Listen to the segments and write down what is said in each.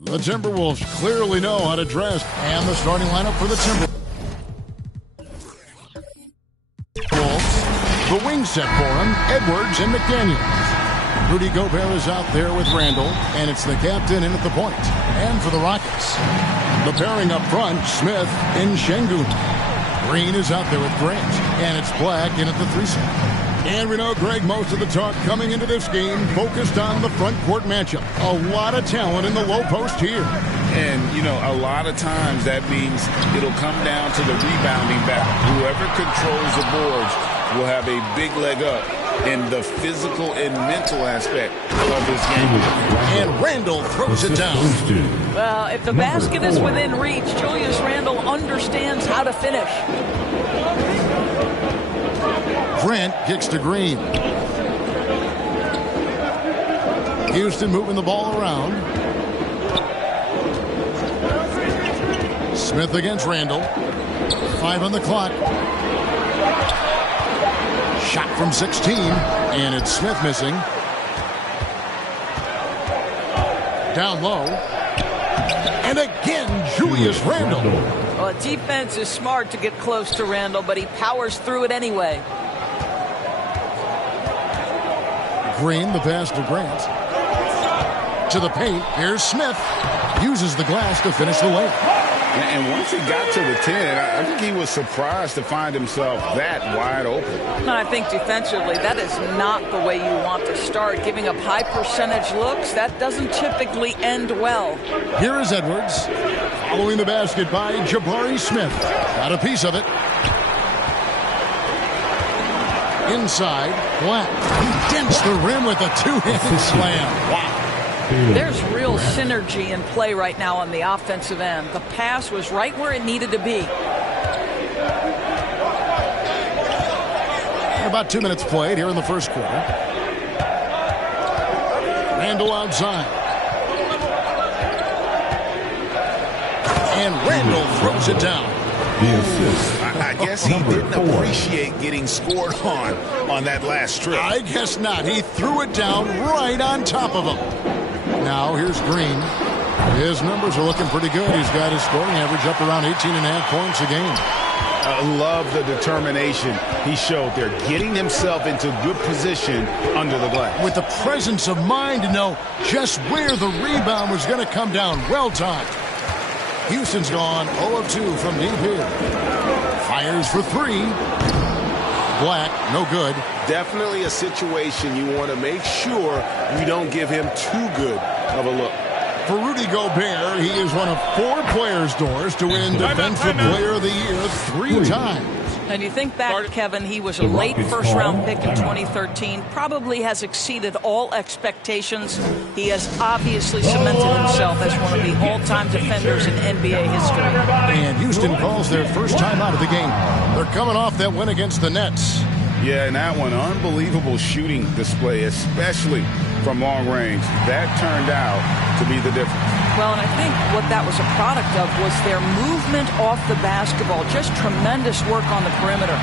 The Timberwolves clearly know how to dress, and the starting lineup for the Timberwolves. The wing set for him, Edwards and McDaniels. Rudy Gobert is out there with Randall, and it's the captain in at the point. And for the Rockets, the pairing up front, Smith and Şengün. Green is out there with Grant, and it's Black in at the 3 set. And we know, Greg, most of the talk coming into this game focused on the front court matchup. A lot of talent in the low post here. And, you know, a lot of times that means it'll come down to the rebounding battle. Whoever controls the boards will have a big leg up in the physical and mental aspect of this game. And Randall throws it down. Well, if the basket is within reach, Julius Randle understands how to finish. Grant kicks to Green. Houston moving the ball around. Smith against Randall. 5 on the clock. Shot from 16, and it's Smith missing. Down low. And again, Julius Randle. Well, defense is smart to get close to Randall, but he powers through it anyway. Green, the pass to Grant. To the paint. Here's Smith. Uses the glass to finish the layup. And once he got to the 10, I think he was surprised to find himself that wide open. And I think defensively, that is not the way you want to start. Giving up high percentage looks, that doesn't typically end well. Here is Edwards. Following the basket by Jabari Smith. Got a piece of it. Inside, Black. He dents the rim with a two-handed slam. Wow. There's real synergy in play right now on the offensive end. The pass was right where it needed to be. About 2 minutes played here in the first quarter. Randall outside. And Randall throws it down. I guess he didn't appreciate getting scored on that last strip. I guess not. He threw it down right on top of him. Now here's Green. His numbers are looking pretty good. He's got his scoring average up around 18.5 points a game. I love the determination he showed there, getting himself into good position under the glass. With the presence of mind to know just where the rebound was going to come down. Well timed. Houston's gone 0 of 2 from deep here. Fires for 3. Black, no good. Definitely a situation you want to make sure you don't give him too good of a look. For Rudy Gobert, he is one of 4 players, Doris, to win Defensive Player of the Year 3 times. And you think back, Kevin, he was a late first-round pick in 2013. Probably has exceeded all expectations. He has obviously cemented himself as one of the all-time defenders in NBA history. And Houston calls their first time out of the game. They're coming off that win against the Nets. Yeah, and that one, unbelievable shooting display, especially from long range. That turned out to be the difference. Well, and I think what that was a product of was their movement off the basketball. Just tremendous work on the perimeter.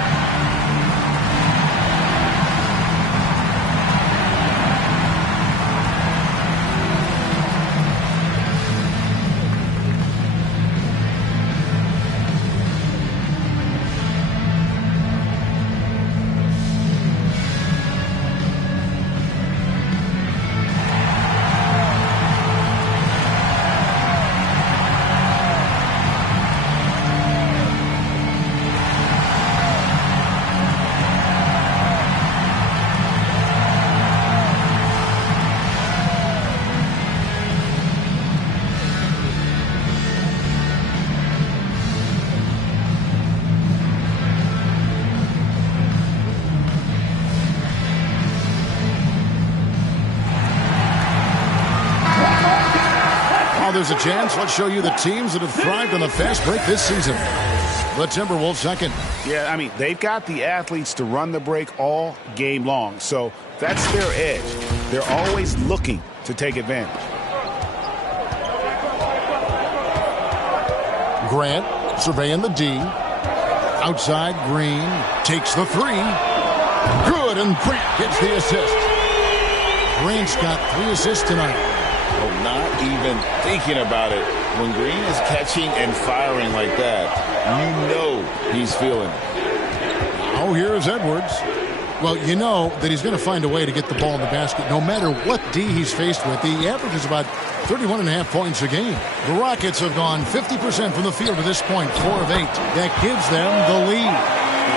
There's a chance. Let's show you the teams that have thrived on the fast break this season. The Timberwolves second. Yeah, I mean, they've got the athletes to run the break all game long. So that's their edge. They're always looking to take advantage. Grant surveying the D. Outside, Green takes the 3. Good, and Grant gets the assist. Grant's got 3 assists tonight. Oh, not even thinking about it. When Green is catching and firing like that, you know he's feeling it. Oh, here's Edwards. Well, you know that he's going to find a way to get the ball in the basket no matter what D he's faced with. The average is about 31.5 points a game. The Rockets have gone 50% from the field to this point, 4 of 8. That gives them the lead.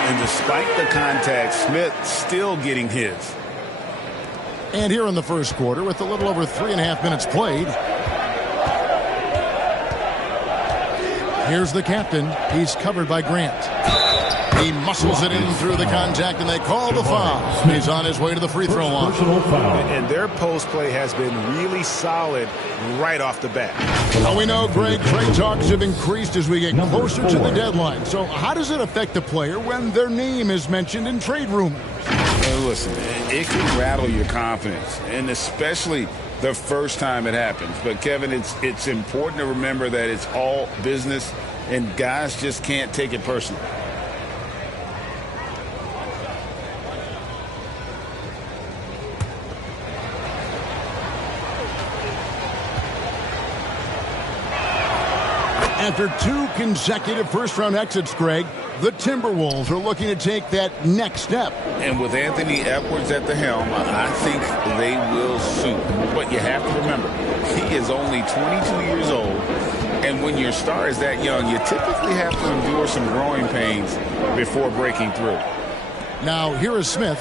And despite the contact, Smith still getting his. And here in the first quarter, with a little over 3.5 minutes played, here's the captain. He's covered by Grant. He muscles it in through the contact, and they call the foul. He's on his way to the free throw line. And their post play has been really solid right off the bat. Now we know, Greg, trade talks have increased as we get closer to the deadline. So how does it affect the player when their name is mentioned in trade rumors? Listen, it can rattle your confidence, and especially the first time it happens. But, Kevin, it's important to remember that it's all business, and guys just can't take it personally. After 2 consecutive first-round exits, Greg, the Timberwolves are looking to take that next step. And with Anthony Edwards at the helm, I think they will soon. But you have to remember, he is only 22 years old. And when your star is that young, you typically have to endure some growing pains before breaking through. Now, here is Smith.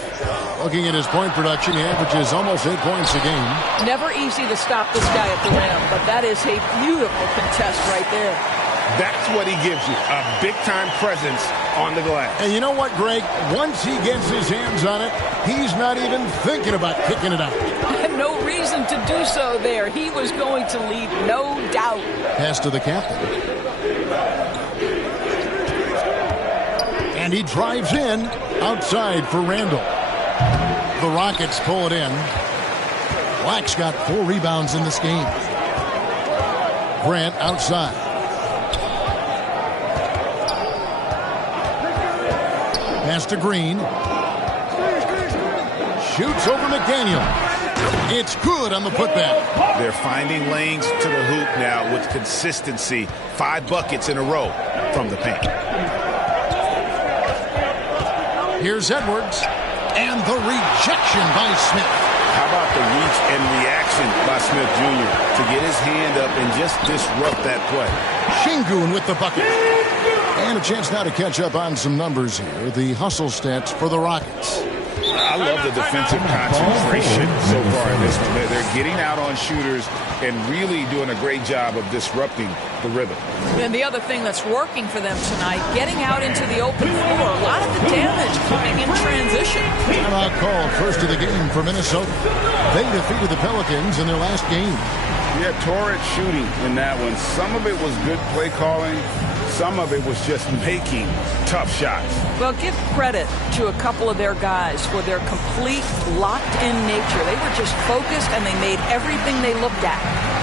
Looking at his point production, he averages almost 8 points a game. Never easy to stop this guy at the rim, but that is a beautiful contest right there. That's what he gives you, a big-time presence on the glass. And you know what, Greg? Once he gets his hands on it, he's not even thinking about kicking it out. No reason to do so there. He was going to lead, no doubt. Pass to the captain. And he drives in outside for Randall. The Rockets pull it in. Black's got 4 rebounds in this game. Grant outside. Pass to Green. Shoots over McDaniel. It's good on the putback. They're finding lanes to the hoop now with consistency. 5 buckets in a row from the paint. Here's Edwards. And the rejection by Smith. How about the reach and reaction by Smith Jr. to get his hand up and just disrupt that play? Şengün with the bucket. And a chance now to catch up on some numbers here. The hustle stats for the Rockets. I love the defensive concentration so far in this one. They're getting out on shooters and really doing a great job of disrupting the rhythm. And the other thing that's working for them tonight, getting out into the open floor. A lot of the damage coming in transition. Timeout called first of the game for Minnesota. They defeated the Pelicans in their last game. Yeah, torrid shooting in that one. Some of it was good play calling. Some of it was just making tough shots. Well, give credit to a couple of their guys for their complete locked-in nature. They were just focused, and they made everything they looked at.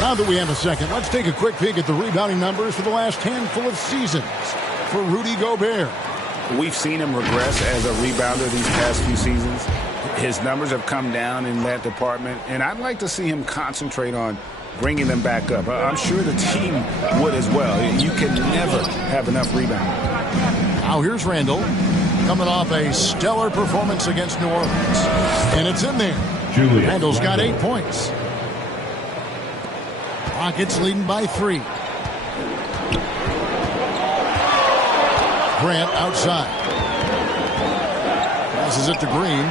Now that we have a second, let's take a quick peek at the rebounding numbers for the last handful of seasons for Rudy Gobert. We've seen him regress as a rebounder these past few seasons. His numbers have come down in that department, and I'd like to see him concentrate on bringing them back up. I'm sure the team would as well. You can never have enough rebounding. Now here's Randall coming off a stellar performance against New Orleans. And it's in there. Randall's got 8 points. Rockets leading by 3. Grant outside. Passes it to Green.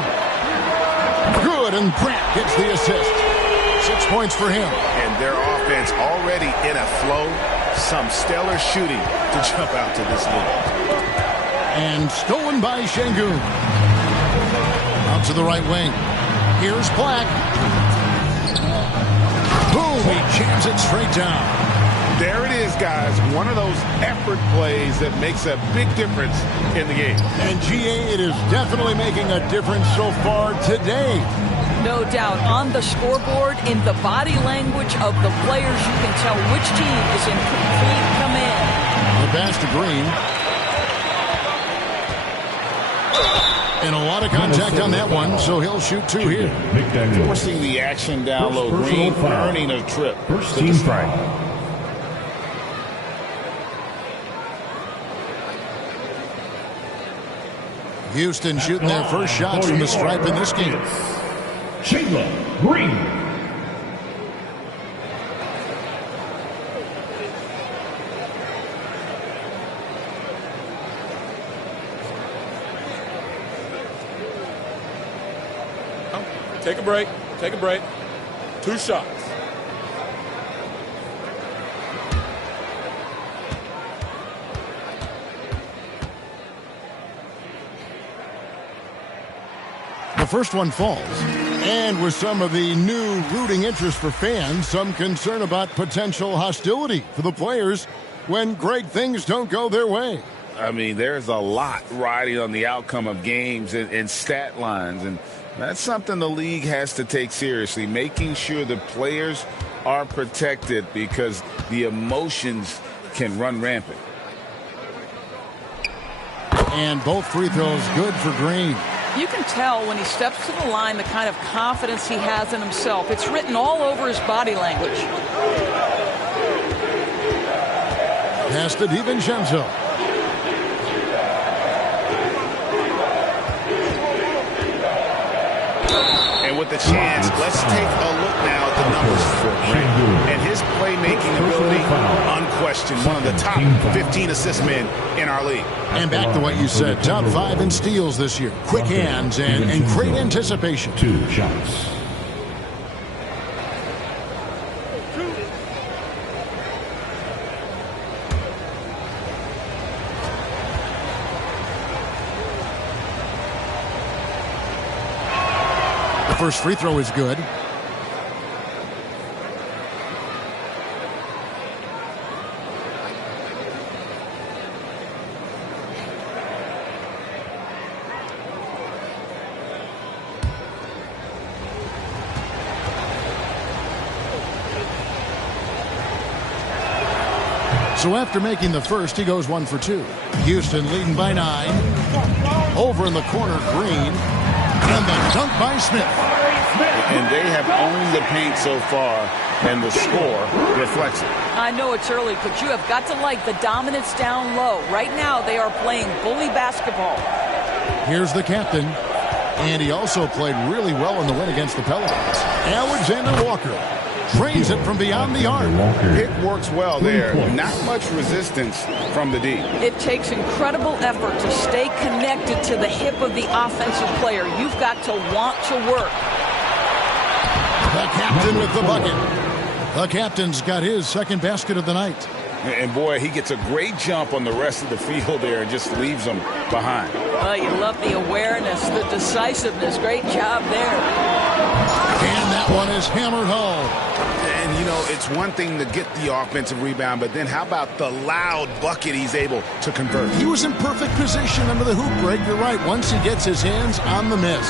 Good, and Pratt gets the assist. 6 points for him. And their offense already in a flow. Some stellar shooting to jump out to this lead. And stolen by Şengün. Out to the right wing. Here's Black. Boom, he jams it straight down. There it is, guys. One of those effort plays that makes a big difference in the game. And GA, it is definitely making a difference so far today. No doubt. On the scoreboard, in the body language of the players, you can tell which team is in complete command. The pass to Green. And a lot of contact on that one, so he'll shoot 2 here. Forcing the action down low. Green earning a trip. First team foul. Houston shooting their first shots from the stripe in this game. Jalen Green. Take a break. Take a break. 2 shots. The first one falls. And with some of the new rooting interest for fans, some concern about potential hostility for the players when great things don't go their way. I mean, there's a lot riding on the outcome of games and stat lines, and that's something the league has to take seriously, making sure the players are protected because the emotions can run rampant. And both free throws good for Green. You can tell when he steps to the line the kind of confidence he has in himself. It's written all over his body language. Pass to DiVincenzo. And with the chance, let's take a look now at the numbers for Green. And his playmaking ability, unquestioned, one of the top 15 assist men in our league. And back to what you said, top 5 in steals this year. Quick hands and great anticipation. 2 shots. The first free throw is good. So after making the first, he goes 1 for 2. Houston leading by 9. Over in the corner, Green. And the dunk by Smith. And they have owned the paint so far, and the score reflects it. I know it's early, but you have got to like the dominance down low. Right now, they are playing bully basketball. Here's the captain. And he also played really well in the win against the Pelicans. Alexander Walker drains it from beyond the arc. Pick works well there. Not much resistance from the D. It takes incredible effort to stay connected to the hip of the offensive player. You've got to want to work. The captain with the bucket. The captain's got his second basket of the night. And boy, he gets a great jump on the rest of the field there and just leaves them behind. Well, you love the awareness, the decisiveness. Great job there. And that one is hammered home. And, you know, it's one thing to get the offensive rebound, but then how about the loud bucket he's able to convert? He was in perfect position under the hoop break. You're right. Once he gets his hands on the miss.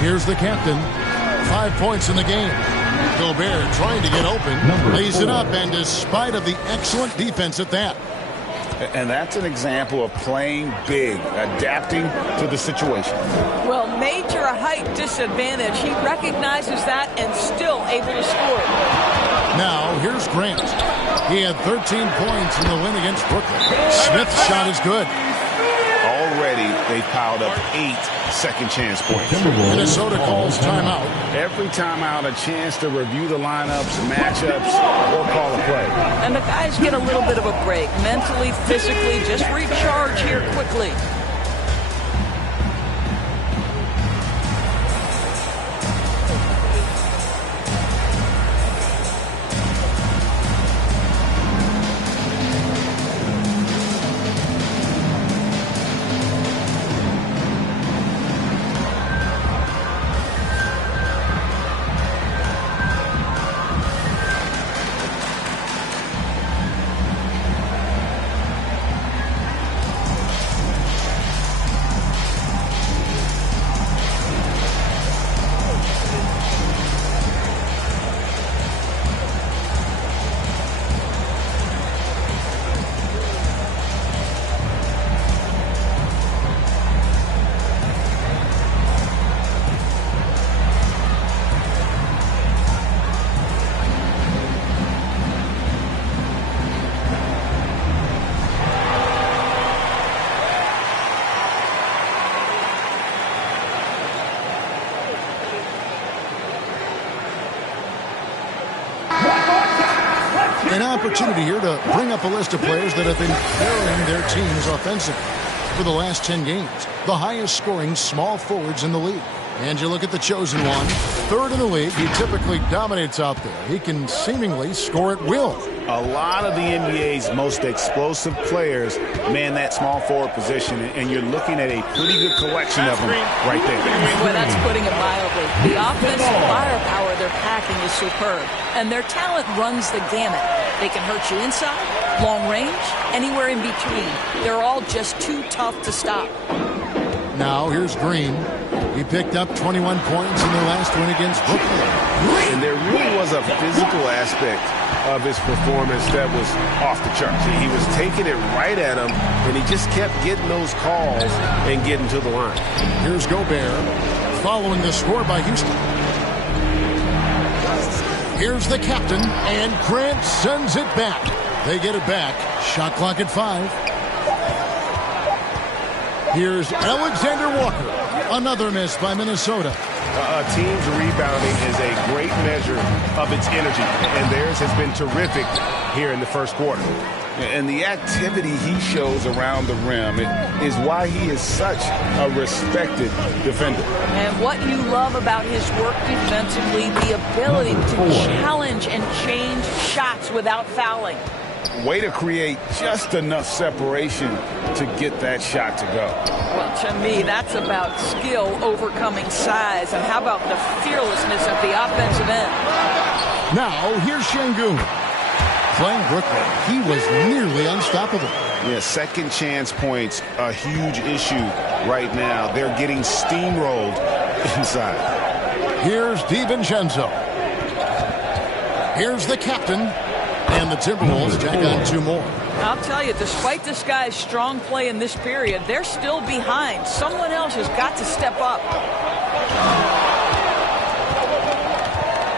Here's the captain. 5 points in the game. Gobert trying to get open. Lays it up, and despite of the excellent defense at that. And that's an example of playing big, adapting to the situation. Well, major height disadvantage. He recognizes that and still able to score. Now, here's Grant. He had 13 points in the win against Brooklyn. Smith's shot is good. Already, they've piled up 8 second-chance points. Minnesota calls timeout. Every timeout, a chance to review the lineups, matchups, or call a play. And the guys get a little bit of a break. Mentally, physically, just recharge here quickly. An opportunity here to bring up a list of players that have been carrying their teams offensively for the last 10 games. The highest scoring small forwards in the league. And you look at the chosen one, third in the league. He typically dominates out there. He can seemingly score at will. A lot of the NBA's most explosive players man that small forward position, and you're looking at a pretty good collection of them right there. Well, that's putting it mildly. The offensive firepower they're packing is superb, and their talent runs the gamut. They can hurt you inside, long range, anywhere in between. They're all just too tough to stop. Now here's Green. He picked up 21 points in their last win against Brooklyn. And there really was a physical aspect of his performance that was off the charts. He was taking it right at him, and he just kept getting those calls and getting to the line. Here's Gobert following the score by Houston. Here's the captain, and Grant sends it back. They get it back. Shot clock at 5. Here's Alexander Walker. Another miss by Minnesota. A team's rebounding is a great measure of its energy, and theirs has been terrific here in the first quarter. And the activity he shows around the rim is why he is such a respected defender. And what you love about his work defensively, the ability to challenge and change shots without fouling. Way to create just enough separation to get that shot to go. Well, to me, that's about skill overcoming size. And how about the fearlessness of the offensive end? Now, here's Şengün. Playing Brooklyn, he was nearly unstoppable. Yeah, second chance points, a huge issue right now. They're getting steamrolled inside. Here's DiVincenzo. Here's the captain. And the Timberwolves tack on 2 more. I'll tell you, despite this guy's strong play in this period, they're still behind. Someone else has got to step up.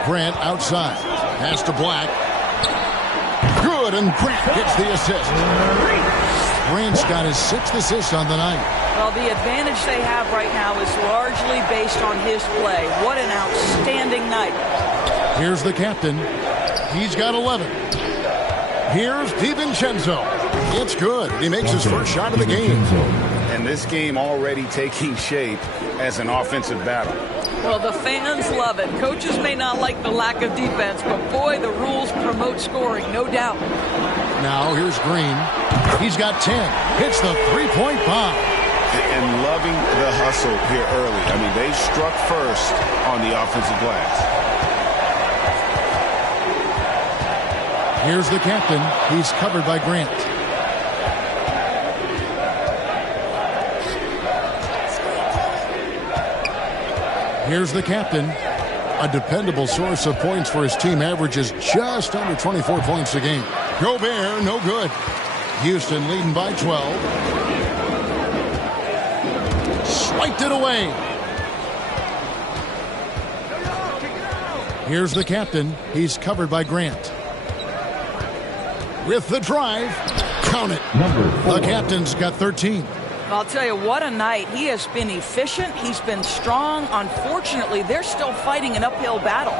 Grant outside. Pass to Black. Good, and Grant gets the assist. Grant's got his 6th assist on the night. Well, the advantage they have right now is largely based on his play. What an outstanding night. Here's the captain. He's got 11. Here's DiVincenzo. It's good. He makes his first shot of the game. And this game already taking shape as an offensive battle. Well, the fans love it. Coaches may not like the lack of defense, but boy, the rules promote scoring, no doubt. Now here's Green. He's got 10. Hits the three-point bomb. And loving the hustle here early. I mean, they struck first on the offensive glass. Here's the captain. He's covered by Grant. Here's the captain. A dependable source of points for his team, averages just under 24 points a game. Gobert, no good. Houston leading by 12. Swiped it away. Here's the captain. He's covered by Grant. With the drive, count it. The captain's got 13. I'll tell you, what a night. He has been efficient. He's been strong. Unfortunately, they're still fighting an uphill battle.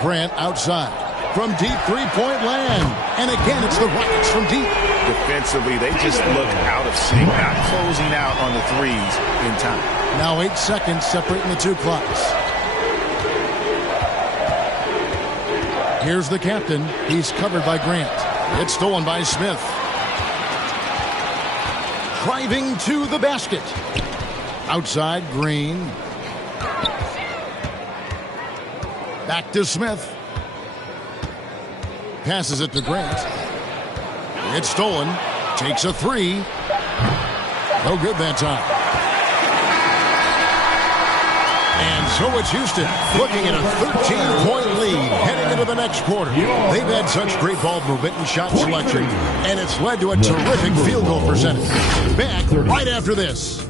Grant outside. From deep three-point land. And again, it's the Rockets from deep. Defensively, they just look out of sync, not closing out on the threes in time. Now 8 seconds separating the 2 clocks. Here's the captain. He's covered by Grant. It's stolen by Smith. Driving to the basket. Outside, Green. Back to Smith. Passes it to Grant. It's stolen. Takes a 3. No good that time. And so it's Houston looking at a 13-point lead heading into the next quarter. They've had such great ball movement and shot selection, and it's led to a terrific field goal percentage. Back right after this.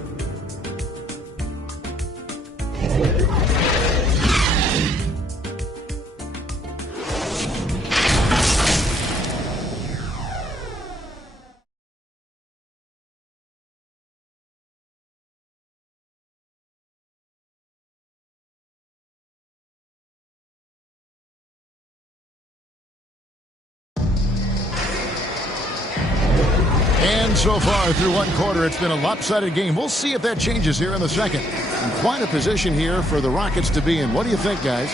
And so far through one quarter, it's been a lopsided game. We'll see if that changes here in the second. And quite a position here for the Rockets to be in. What do you think, guys?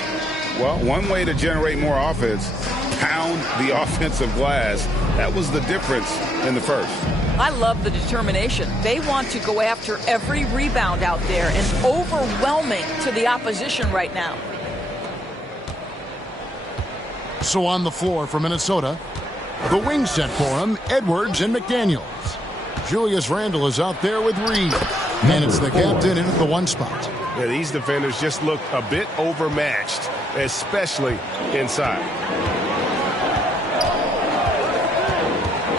Well, one way to generate more offense, pound the offensive glass. That was the difference in the first. I love the determination. They want to go after every rebound out there and overwhelming to the opposition right now. So on the floor for Minnesota, the wing set for him, Edwards and McDaniels. Julius Randle is out there with Reed. And it's the captain in at the one spot. Yeah, these defenders just look a bit overmatched, especially inside.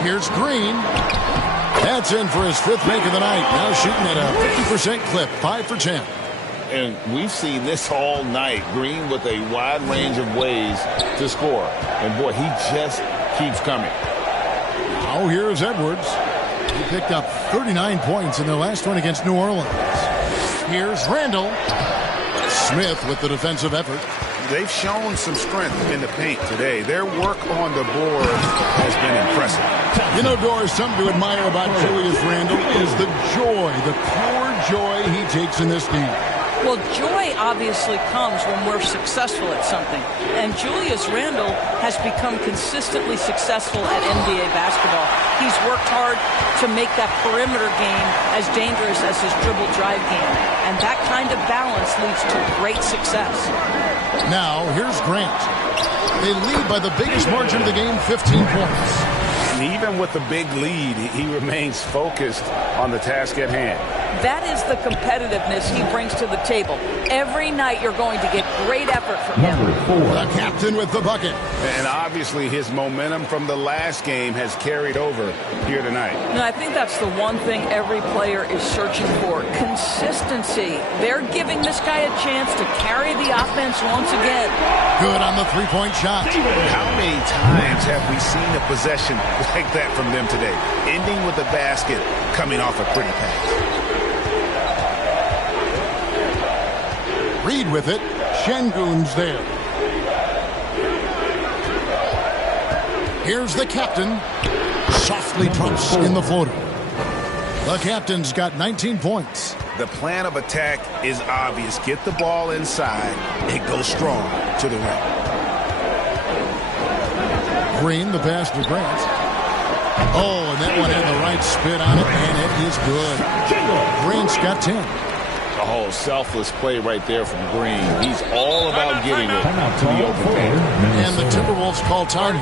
Here's Green. That's in for his fifth make of the night. Now shooting at a 50% clip, 5 for 10. And we've seen this all night. Green with a wide range of ways to score. And, boy, he just keeps coming. Now here's Edwards. He picked up 39 points in their last one against New Orleans. Here's Randle. Smith with the defensive effort. They've shown some strength in the paint today. Their work on the board has been impressive. You know, Doris, something to admire about Julius Randle is the joy, the pure joy he takes in this game. Well, joy obviously comes when we're successful at something. And Julius Randle has become consistently successful at NBA basketball. He's worked hard to make that perimeter game as dangerous as his dribble drive game. And that kind of balance leads to great success. Now, here's Grant. They lead by the biggest margin of the game, 15 points. And even with the big lead, he remains focused on the task at hand. That is the competitiveness he brings to the table. Every night you're going to get great effort from him. The captain with the bucket. And obviously his momentum from the last game has carried over here tonight. No, I think that's the one thing every player is searching for. Consistency. They're giving this guy a chance to carry the offense once again. Good on the three-point shot. How many times have we seen a possession like that from them today? Ending with a basket, coming off a pretty pass. Reed with it. Şengün's there. Here's the captain. Softly drops in the floater. The captain's got 19 points. The plan of attack is obvious. Get the ball inside and go strong to the rim. Green, the pass to Grant. Oh, and that one had the right spin on it, and it is good. Grant's got 10. Oh, selfless play right there from Green. He's all about getting it to the open man. And the Timberwolves call time.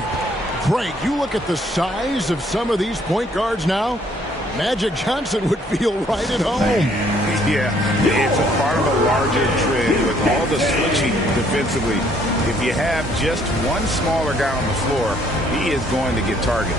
Greg, you look at the size of some of these point guards now. Magic Johnson would feel right at home. Yeah, it's a part of a larger trend with all the switching defensively. If you have just one smaller guy on the floor, he is going to get targeted.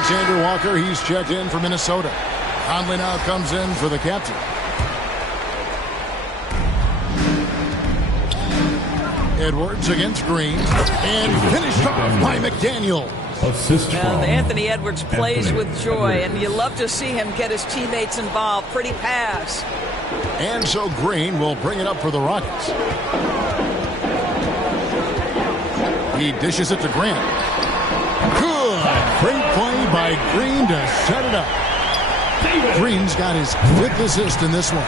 Alexander Walker, he's checked in for Minnesota. Conley now comes in for the captain. Edwards against Green. And finished off by McDaniel. Assist from Anthony Edwards plays Anthony with joy, Edwards. and you love to see him get his teammates involved. Pretty pass. And so Green will bring it up for the Rockets. He dishes it to Grant. Good. Great play by Green to set it up. Green's got his 5th assist in this one.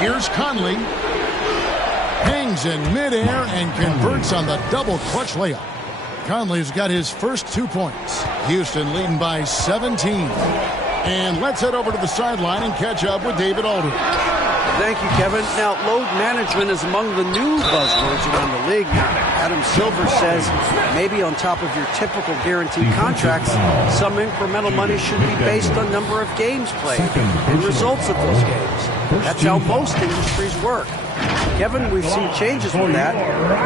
Here's Conley. Hangs in midair and converts on the double clutch layup. Conley's got his first 2 points. Houston leading by 17. And let's head over to the sideline and catch up with David Aldridge. Thank you, Kevin. Now, load management is among the new buzzwords around the league. Adam Silver says maybe on top of your typical guaranteed contracts, some incremental money should be based on number of games played and results of those games. That's how most industries work. Kevin, we've seen changes with that.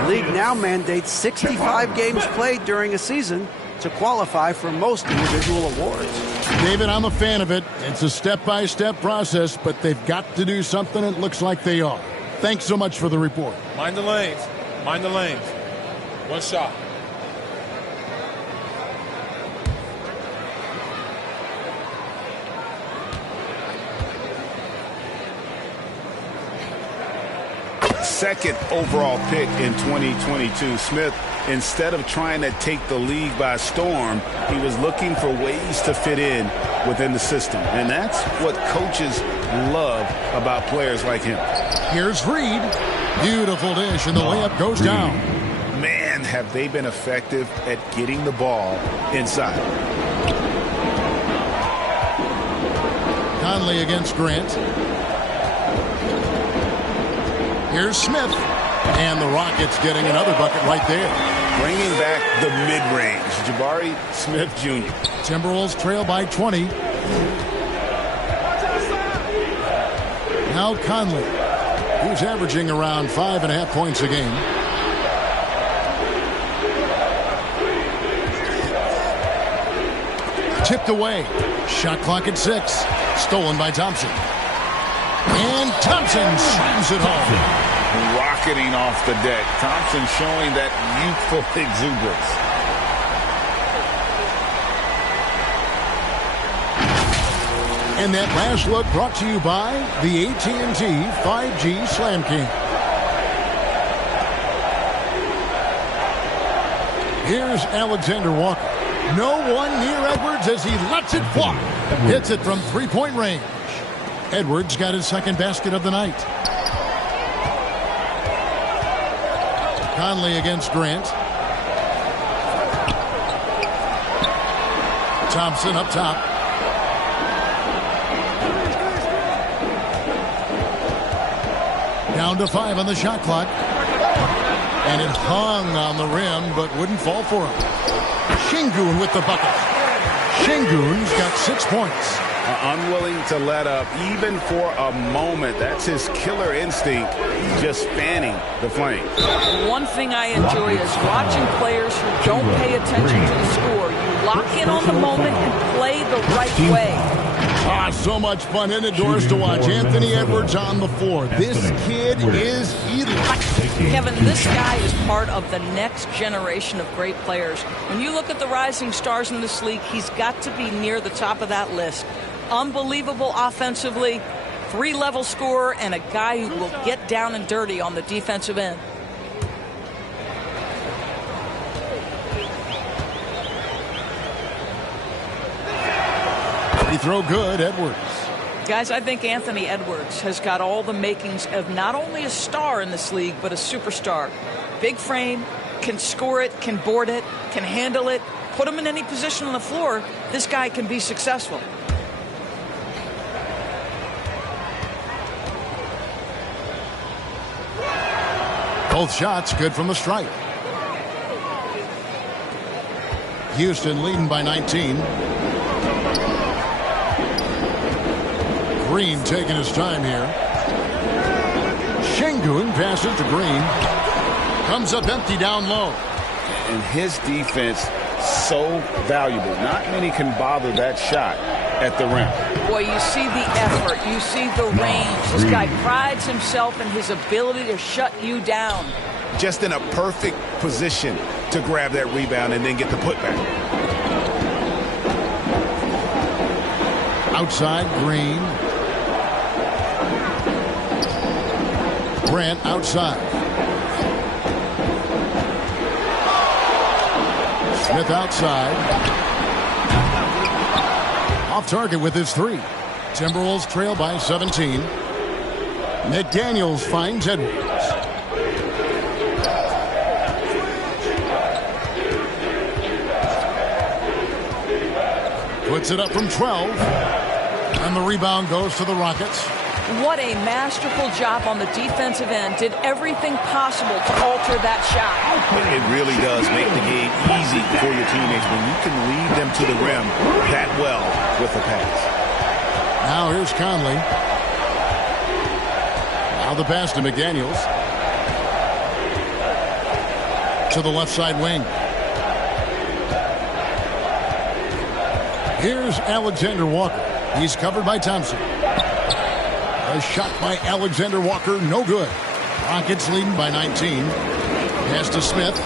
The league now mandates 65 games played during a season to qualify for most individual awards. David, I'm a fan of it. It's a step-by-step process, but they've got to do something. It looks like they are. Thanks so much for the report. Mind the lanes. Mind the lanes. One shot. Second overall pick in 2022, Smith, instead of trying to take the league by storm, he was looking for ways to fit in within the system. And that's what coaches love about players like him. Here's Reed. Beautiful dish, and the layup goes down. Man, have they been effective at getting the ball inside. Conley against Grant. Here's Smith. And the Rockets getting another bucket right there. Bringing back the mid-range. Jabari Smith Jr. Timberwolves trail by 20. Now Conley, who's averaging around 5.5 points a game. Tipped away. Shot clock at 6. Stolen by Thompson. And Thompson shoots it home. Rocketing off the deck. Thompson showing that youthful exuberance. And that last look brought to you by the AT&T 5G Slam King. Here's Alexander Walker. No one near Edwards as he lets it fly. Hits it from three-point range. Edwards got his second basket of the night. Conley against Grant. Thompson up top. Down to 5 on the shot clock. And it hung on the rim, but wouldn't fall for him. Şengün with the bucket. Şengün's got 6 points. Unwilling to let up even for a moment. That's his killer instinct, just fanning the flame. One thing I enjoy is watching players who don't pay attention to the score. You lock in on the moment and play the right way. So much fun in the doors to watch. Anthony Edwards on the floor. This kid is electric. Kevin, this guy is part of the next generation of great players. When you look at the rising stars in this league, he's got to be near the top of that list. Unbelievable offensively, 3-level scorer, and a guy who will get down and dirty on the defensive end. Free throw good, Edwards. Guys, I think Anthony Edwards has got all the makings of not only a star in this league, but a superstar. Big frame, can score it, can board it, can handle it. Put him in any position on the floor, this guy can be successful. Both shots good from the stripe. Houston leading by 19. Green taking his time here. Şengün passes to Green. Comes up empty down low. And his defense so valuable. Not many can bother that shot at the rim. Boy, you see the effort. You see the range. This guy prides himself in his ability to shut you down. Just in a perfect position to grab that rebound and then get the putback. Outside, Green. Grant outside. Smith outside. Off target with his 3. Timberwolves trail by 17. McDaniels finds Edwards. Puts it up from 12. And the rebound goes to the Rockets. What a masterful job on the defensive end. Did everything possible to alter that shot. It really does make the game easy for your teammates when you can lead them to the rim that well with the pass. Now here's Conley. Now the pass to McDaniels. To the left side wing. Here's Alexander Walker. He's covered by Thompson. A shot by Alexander Walker, no good. Rockets leading by 19. Pass to Smith.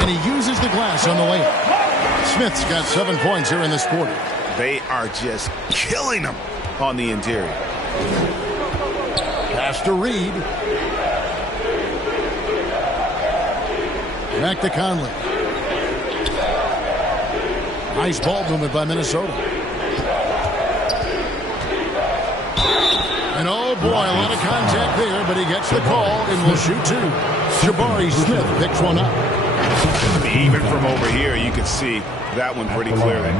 And he uses the glass on the layup. Smith's got 7 points here in this quarter. They are just killing them on the interior. Pass to Reed. Back to Conley. Nice ball movement by Minnesota. And oh boy, a lot of contact there, but he gets the call and will shoot two. Jabari Smith picks one up. Even from over here, you can see that one pretty clearly.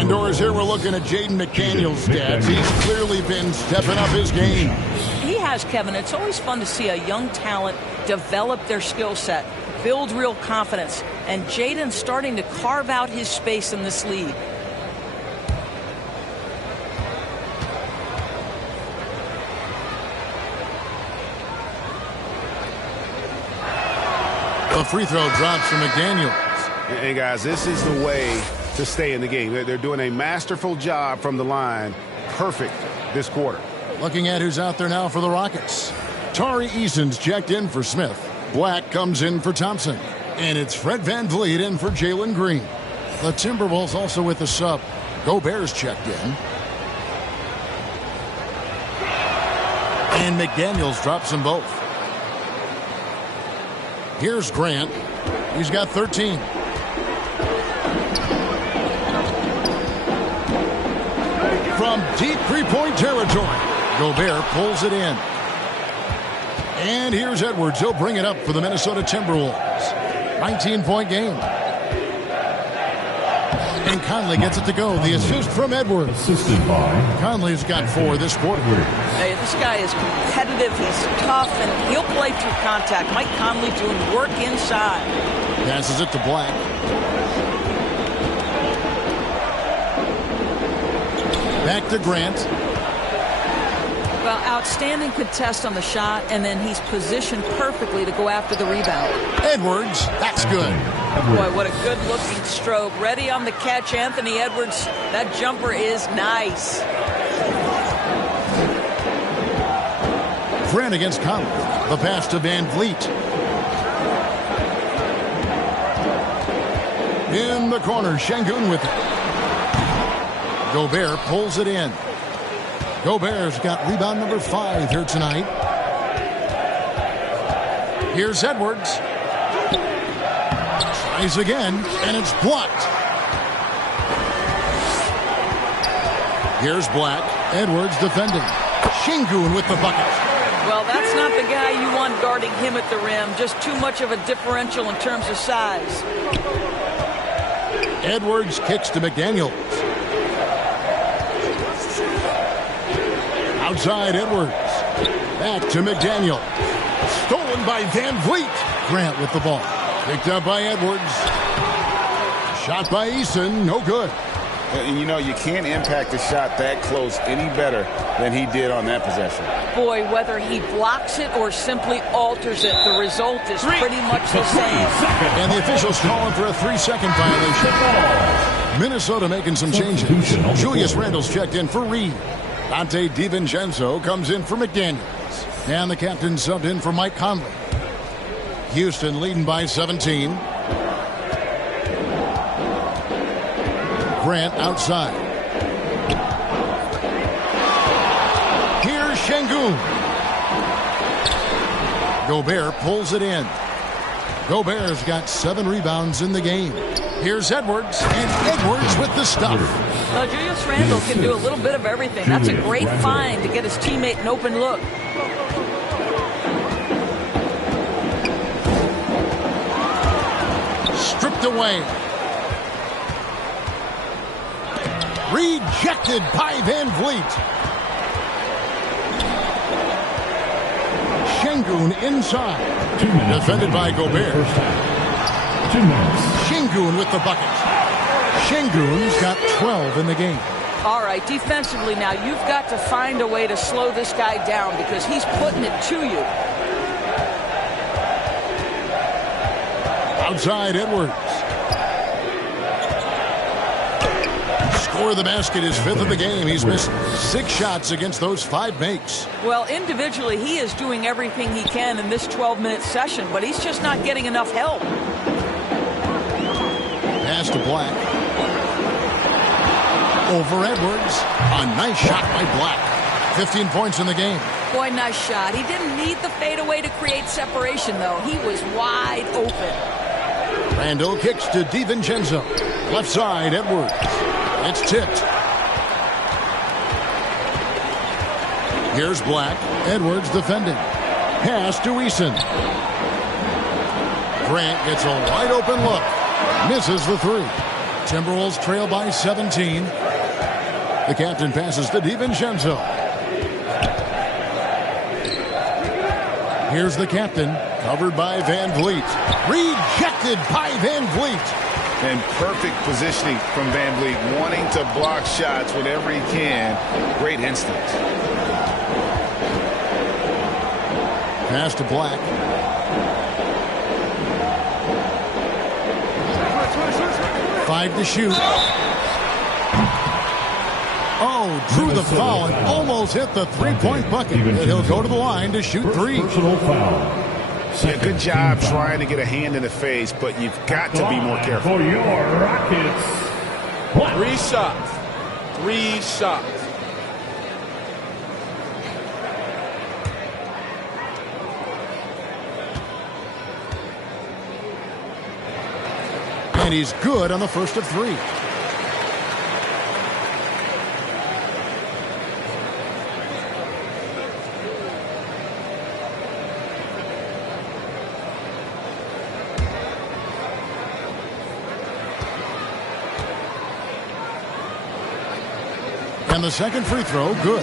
Indoors here, we're looking at Jaden McDaniels' stats. He's clearly been stepping up his game. He has, Kevin. It's always fun to see a young talent develop their skill set, build real confidence, and Jaden's starting to carve out his space in this league. The free throw drops for McDaniels. And guys, this is the way to stay in the game. They're doing a masterful job from the line. Perfect this quarter. Looking at who's out there now for the Rockets. Tari Eason's checked in for Smith. Black comes in for Thompson. And it's Fred VanVleet in for Jalen Green. The Timberwolves also with the sub. Gobert's checked in. And McDaniels drops them both. Here's Grant. He's got 13. From deep three-point territory, Gobert pulls it in. And here's Edwards. He'll bring it up for the Minnesota Timberwolves. 19-point game. And Conley gets it to go. The assist from Edwards. Assisted by Conley's got 4 this quarter. Hey, this guy is competitive. He's tough, and he'll play through contact. Mike Conley doing work inside. Passes it to Black. Back to Grant. Well, outstanding contest on the shot, and then he's positioned perfectly to go after the rebound. Edwards, that's good. Boy, what a good-looking stroke. Ready on the catch, Anthony Edwards. That jumper is nice. Grant against Conley. The pass to VanVleet. In the corner, Şengün with it. Gobert pulls it in. Gobert's got rebound number 5 here tonight. Here's Edwards. Tries again, and it's blocked. Here's Black. Edwards defending. Şengün with the bucket. Well, that's not the guy you want guarding him at the rim. Just too much of a differential in terms of size. Edwards kicks to McDaniels. Outside Edwards. Back to McDaniels. Stolen by VanVleet. Grant with the ball. Picked up by Edwards. Shot by Eason. No good. And you know, you can't impact the shot that close any better than he did on that possession. Boy, whether he blocks it or simply alters it, the result is pretty much the same. And the officials calling for a 3-second violation. Minnesota making some changes. Julius Randle's checked in for Reed. Dante DiVincenzo comes in for McDaniels. And the captain subbed in for Mike Conley. Houston leading by 17. Grant outside. Here's Şengün. Gobert pulls it in. Gobert's got 7 rebounds in the game. Here's Edwards, and Edwards with the stuff. Well, Julius Randle can do a little bit of everything. That's a great find to get his teammate an open look. stripped away. Rejected by Van Vliet. Şengün inside. Defended by Gobert. 2 minutes. Şengün with the bucket. Şengün's got 12 in the game. All right, defensively now, you've got to find a way to slow this guy down because he's putting it to you. Outside Edwards. Score the basket, his 5th of the game. He's missed 6 shots against those 5 makes. Well, individually, he is doing everything he can in this 12-minute session, but he's just not getting enough help. Pass to Black. Over Edwards. A nice shot by Black. 15 points in the game. Boy, nice shot. He didn't need the fadeaway to create separation, though. He was wide open. Randall kicks to DiVincenzo. Left side, Edwards. It's tipped. Here's Black. Edwards defending. Pass to Eason. Grant gets a wide open look. Misses the 3. Timberwolves trail by 17. The captain passes to DiVincenzo. Here's the captain, covered by Van Vliet. Rejected by Van Vliet. And perfect positioning from Van Vliet, wanting to block shots whenever he can. Great instinct. Pass to Black. Five to shoot. Oh, drew the foul and almost hit the three-point bucket. And he'll go to the line to shoot 3. Personal foul. Yeah, good job trying to get a hand in the face, but you've got to be more careful. For your Rockets. 3 shots. 3 shots. And he's good on the first of 3. And the second free throw, good.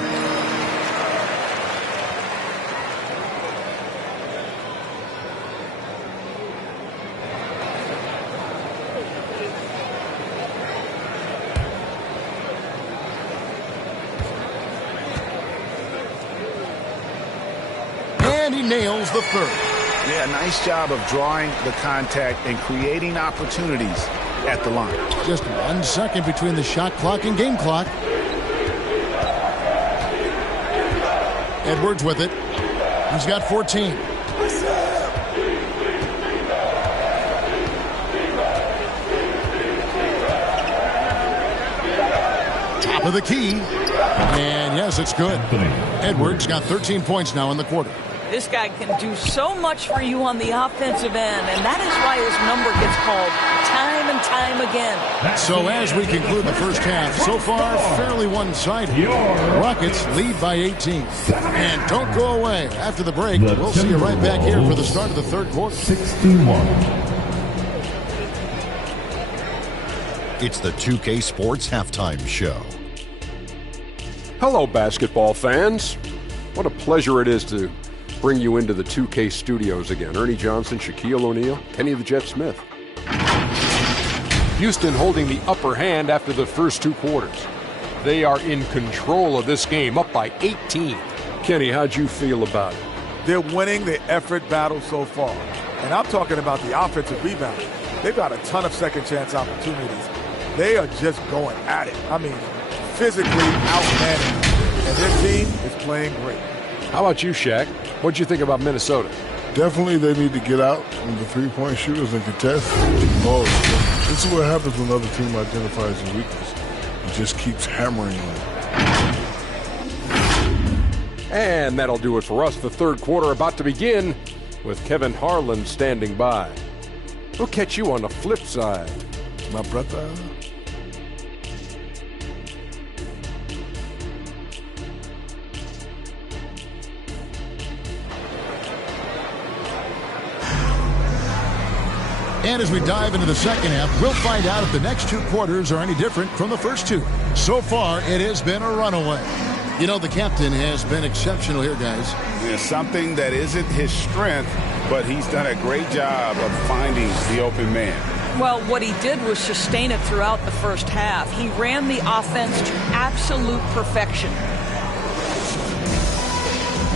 And he nails the 3rd. Yeah, nice job of drawing the contact and creating opportunities at the line. Just 1 second between the shot clock and game clock. Edwards with it. He's got 14. Top of the key. And yes, it's good. Edwards got 13 points now in the quarter. This guy can do so much for you on the offensive end, and that is why his number gets called time and time again. So as we conclude the first half, so far fairly one-sided. Rockets lead by 18. And don't go away. After the break, we'll see you right back here for the start of the third quarter. 61. It's the 2K Sports Halftime Show. Hello, basketball fans. What a pleasure it is to bring you into the 2K studios again. Ernie Johnson, Shaquille O'Neal, Kenny the Jet Smith. Houston holding the upper hand after the first 2 quarters. They are in control of this game, up by 18. Kenny, how'd you feel about it? They're winning the effort battle so far. And I'm talking about the offensive rebound. They've got a ton of second chance opportunities. They are just going at it. I mean, physically outstanding. And their team is playing great. How about you, Shaq? What'd you think about Minnesota? Definitely they need to get out on the three-point shooters and contest. Oh, this is what happens when another team identifies a weakness. It just keeps hammering on it. And that'll do it for us. The third quarter about to begin with Kevin Harlan standing by. We'll catch you on the flip side. My brother. And as we dive into the second half, we'll find out if the next 2 quarters are any different from the first 2. So far, it has been a runaway. You know, the captain has been exceptional here, guys. There's something that isn't his strength, but he's done a great job of finding the open man. Well, what he did was sustain it throughout the first half. He ran the offense to absolute perfection.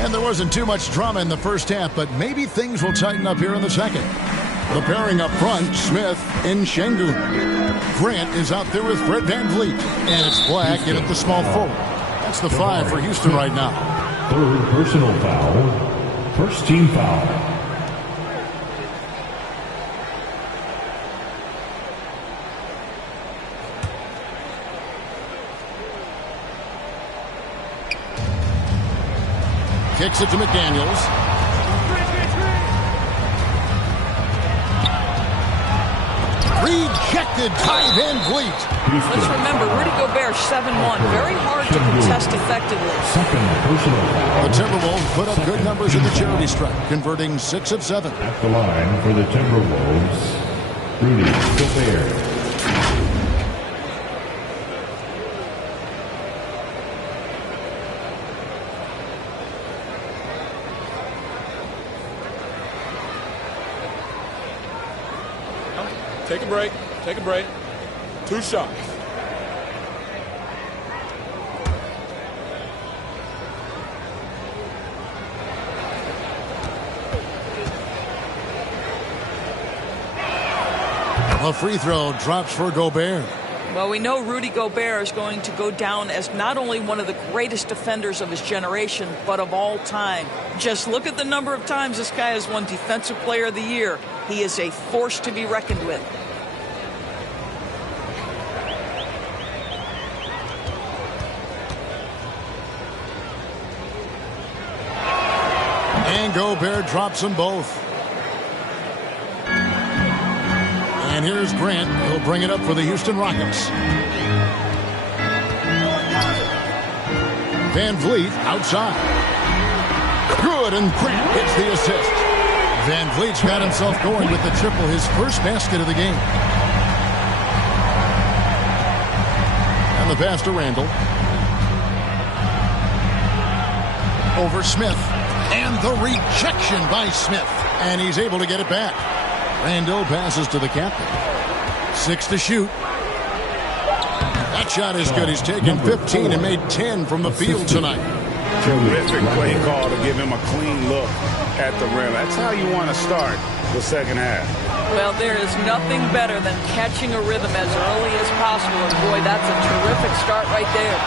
And there wasn't too much drama in the first half, but maybe things will tighten up here in the second. The pairing up front, Smith and Şengün. Grant is out there with Fred VanVleet. And it's Black in at the small forward. That's the 5 for Houston right now. 3rd personal foul. First team foul. Kicks it to McDaniels. Rejected by VanVleet. Let's remember, Rudy Gobert 7-1. Very hard to contest effectively. Second personal foul. The Timberwolves put up good numbers in the charity stripe, converting 6 of 7. At the line for the Timberwolves, Rudy Gobert. Take a break. Take a break. 2 shots. A free throw drops for Gobert. Well, we know Rudy Gobert is going to go down as not only one of the greatest defenders of his generation, but of all time. Just look at the number of times this guy has won Defensive Player of the Year. He is a force to be reckoned with. And Gobert drops them both. And here's Grant. He'll bring it up for the Houston Rockets. VanVleet outside. Good, and Grant gets the assist. VanVleet's got himself going with the triple, his first basket of the game. And the pass to Randall. Over Smith. And the rejection by Smith. And he's able to get it back. Randall passes to the captain. 6 to shoot. That shot is good. He's taken 15 and made 10 from the field tonight. Terrific play call to give him a clean look at the rim. That's how you want to start the second half. Well, there is nothing better than catching a rhythm as early as possible. And boy, that's a terrific start right there.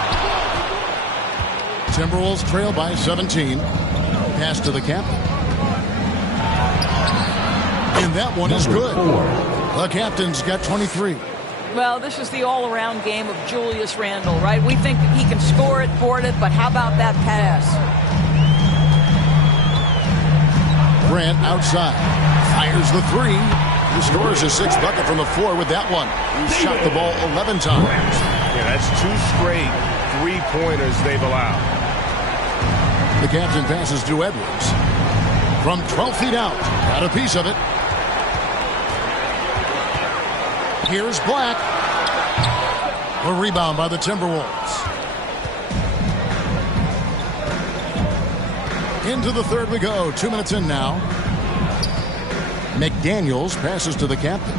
Timberwolves trail by 17. Pass to the captain. And that one is good. The captain's got 23. Well, this is the all-around game of Julius Randle, right? We think that he can score it, board it, but how about that pass? Grant outside. Fires the 3. He scores his 6th bucket from the floor with that one. He shot the ball 11 times. Yeah, that's 2 straight 3-pointers they've allowed. The captain passes to Edwards. From 12 feet out. Got a piece of it. Here's Black. A rebound by the Timberwolves. Into the third we go. 2 minutes in now. McDaniels passes to the captain.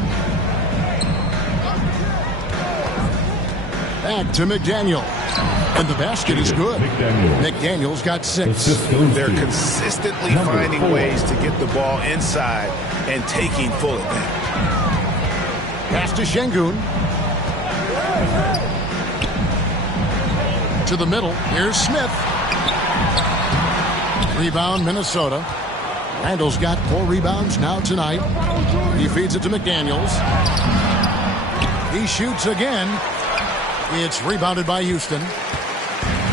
Back to McDaniel. And the basket is good. McDaniels got 6. They're consistently finding ways to get the ball inside and taking full advantage. Pass to Şengün. To the middle. Here's Smith. Rebound, Minnesota. Randall's got 4 rebounds now tonight. He feeds it to McDaniels. He shoots again. It's rebounded by Houston.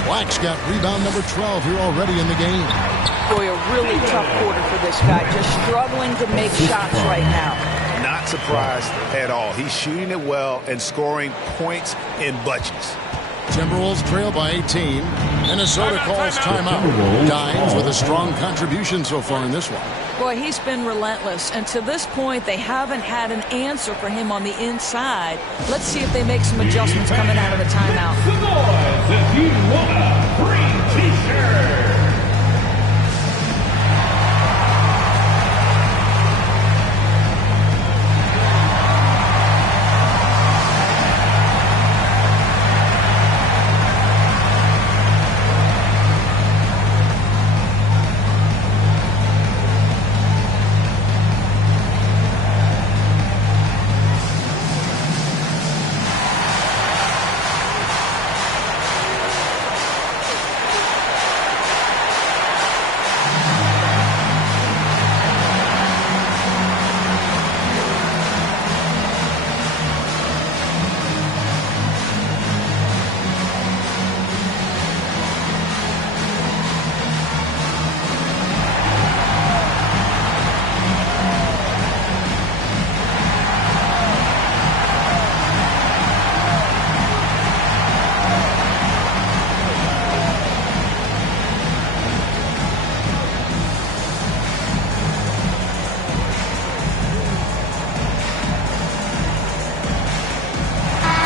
Black's got rebound number 12 here already in the game. Boy, a really tough quarter for this guy. Just struggling to make shots right now. Not surprised at all. He's shooting it well and scoring points in bunches. Timberwolves trail by 18. Minnesota calls timeout. Dines with a strong contribution so far in this one. Boy, he's been relentless, and to this point, they haven't had an answer for him on the inside. Let's see if they make some adjustments coming out of the timeout. The boys, if you want a free t-shirt.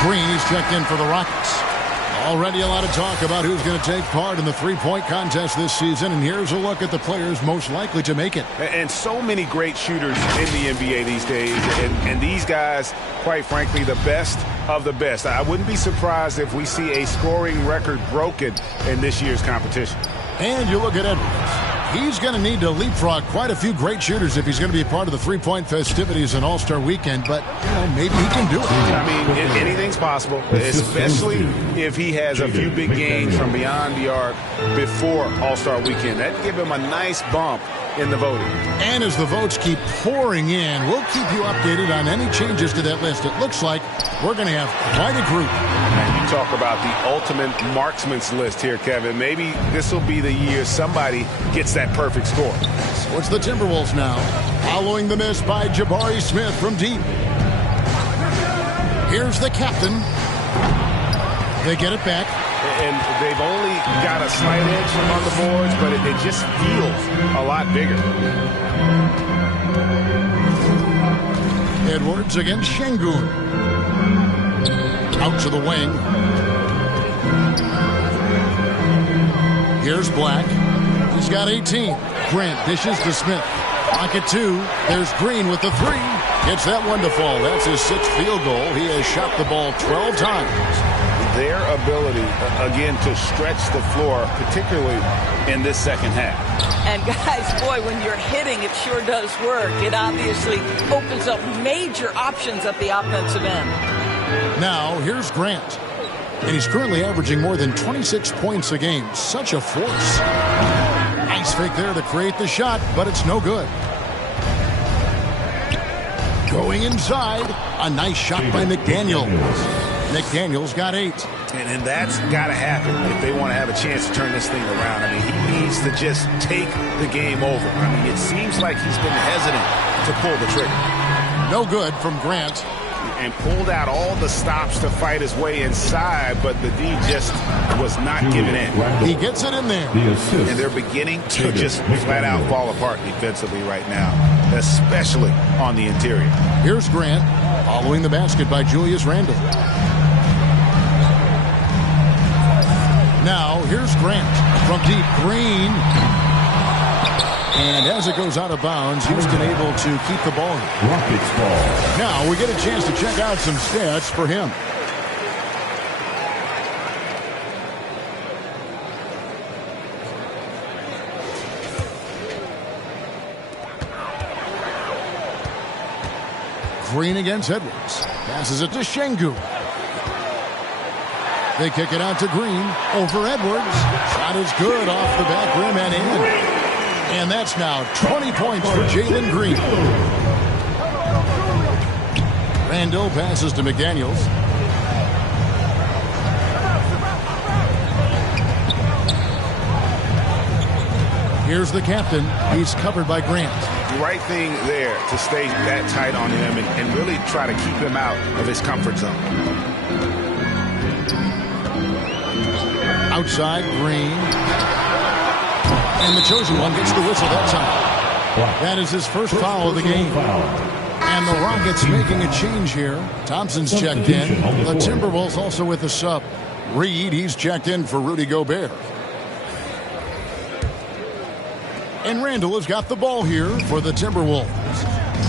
Green is checked in for the Rockets. Already a lot of talk about who's going to take part in the three-point contest this season, and here's a look at the players most likely to make it. And so many great shooters in the NBA these days, and these guys, quite frankly, the best of the best. I wouldn't be surprised if we see a scoring record broken in this year's competition. And you look at Edwards. He's going to need to leapfrog quite a few great shooters if he's going to be a part of the three-point festivities in All-Star Weekend, but maybe he can do it. I mean, anything's possible, especially if he has a few big games from beyond the arc before All-Star Weekend. That'd give him a nice bump in the voting. And as the votes keep pouring in, we'll keep you updated on any changes to that list. It looks like we're going to have quite a group. And you talk about the ultimate marksman's list here, Kevin. Maybe this will be the year somebody gets that perfect score. So it's the Timberwolves now, following the miss by Jabari Smith from deep. Here's the captain. They get it back. And they've only got a slight edge from on the boards, but it just feels a lot bigger. Edwards against Şengün. Out to the wing. Here's Black. He's got 18. Grant dishes to Smith. Pocket 2. There's Green with the 3. Gets that one to fall. That's his 6th field goal. He has shot the ball 12 times. Their ability, again, to stretch the floor, particularly in this second half. And guys, boy, when you're hitting, it sure does work. It obviously opens up major options at the offensive end. Now, here's Grant. And he's currently averaging more than 26 points a game. Such a force. Nice fake there to create the shot, but it's no good. Going inside, a nice shot by McDaniels. McDaniels got 8. And that's got to happen if they want to have a chance to turn this thing around. I mean, he needs to just take the game over. I mean, it seems like he's been hesitant to pull the trigger. No good from Grant. And pulled out all the stops to fight his way inside, but the D just was not giving in. He gets it in there. And they're beginning to just flat out fall apart defensively right now, especially on the interior. Here's Grant following the basket by Julius Randle. Now, here's Grant from deep. Green. And as it goes out of bounds, Houston able to keep the ball. Rockets ball. Now, we get a chance to check out some stats for him. Green against Edwards. Passes it to Şengün. They kick it out to Green. Over Edwards. Shot is good off the back rim and in. And that's now 20 points for Jalen Green. Randle passes to McDaniels. Here's the captain. He's covered by Grant. The right thing there to stay that tight on him and really try to keep him out of his comfort zone. outside, Green. And the chosen one gets the whistle that time. That is his first foul of the game. And the Rockets making a change here. Thompson's checked in. The Timberwolves also with a sub. Reed, he's checked in for Rudy Gobert. And Randall has got the ball here for the Timberwolves.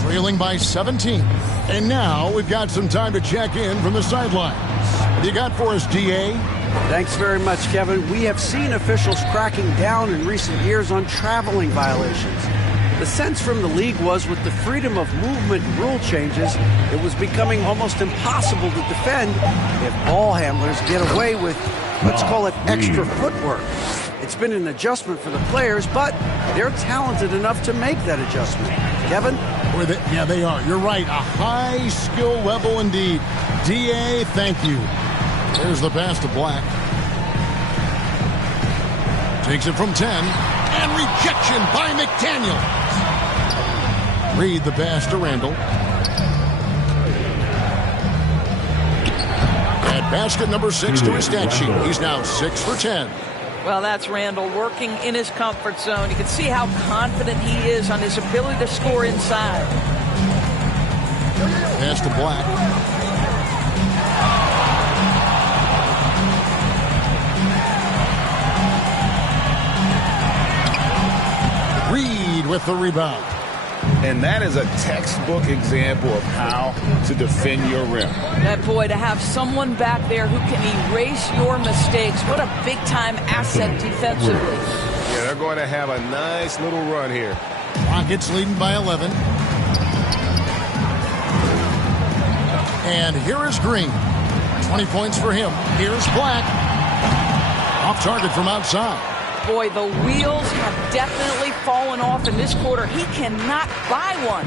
Trailing by 17. And now we've got some time to check in from the sidelines. What do you got for us, D.A.? Thanks very much, Kevin. We have seen officials cracking down in recent years on traveling violations. The sense from the league was with the freedom of movement rule changes, it was becoming almost impossible to defend if ball handlers get away with, let's call it, extra footwork. It's been an adjustment for the players, but they're talented enough to make that adjustment. Kevin? Yeah, they are. You're right. A high skill level indeed. D.A., thank you. There's the pass to Black. Takes it from 10. And rejection by McDaniels. Reed the pass to Randall. At basket number 6 to his stat sheet. He's now 6 for 10. Well, that's Randall working in his comfort zone. You can see how confident he is on his ability to score inside. Pass to Black. Reed with the rebound. And that is a textbook example of how to defend your rim. That boy, to have someone back there who can erase your mistakes, what a big-time asset defensively. Yeah, they're going to have a nice little run here. Rockets leading by 11. And here is Green. 20 points for him. Here's Black. Off target from outside. Boy, the wheels have definitely fallen off in this quarter. He cannot buy one.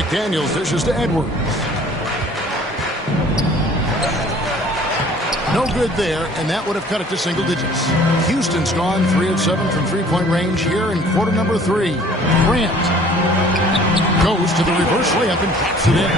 McDaniels dishes to Edwards. No good there, and that would have cut it to single digits. Houston's gone 3 of 7 from three-point range here in quarter number 3. Grant goes to the reverse layup and taps it in.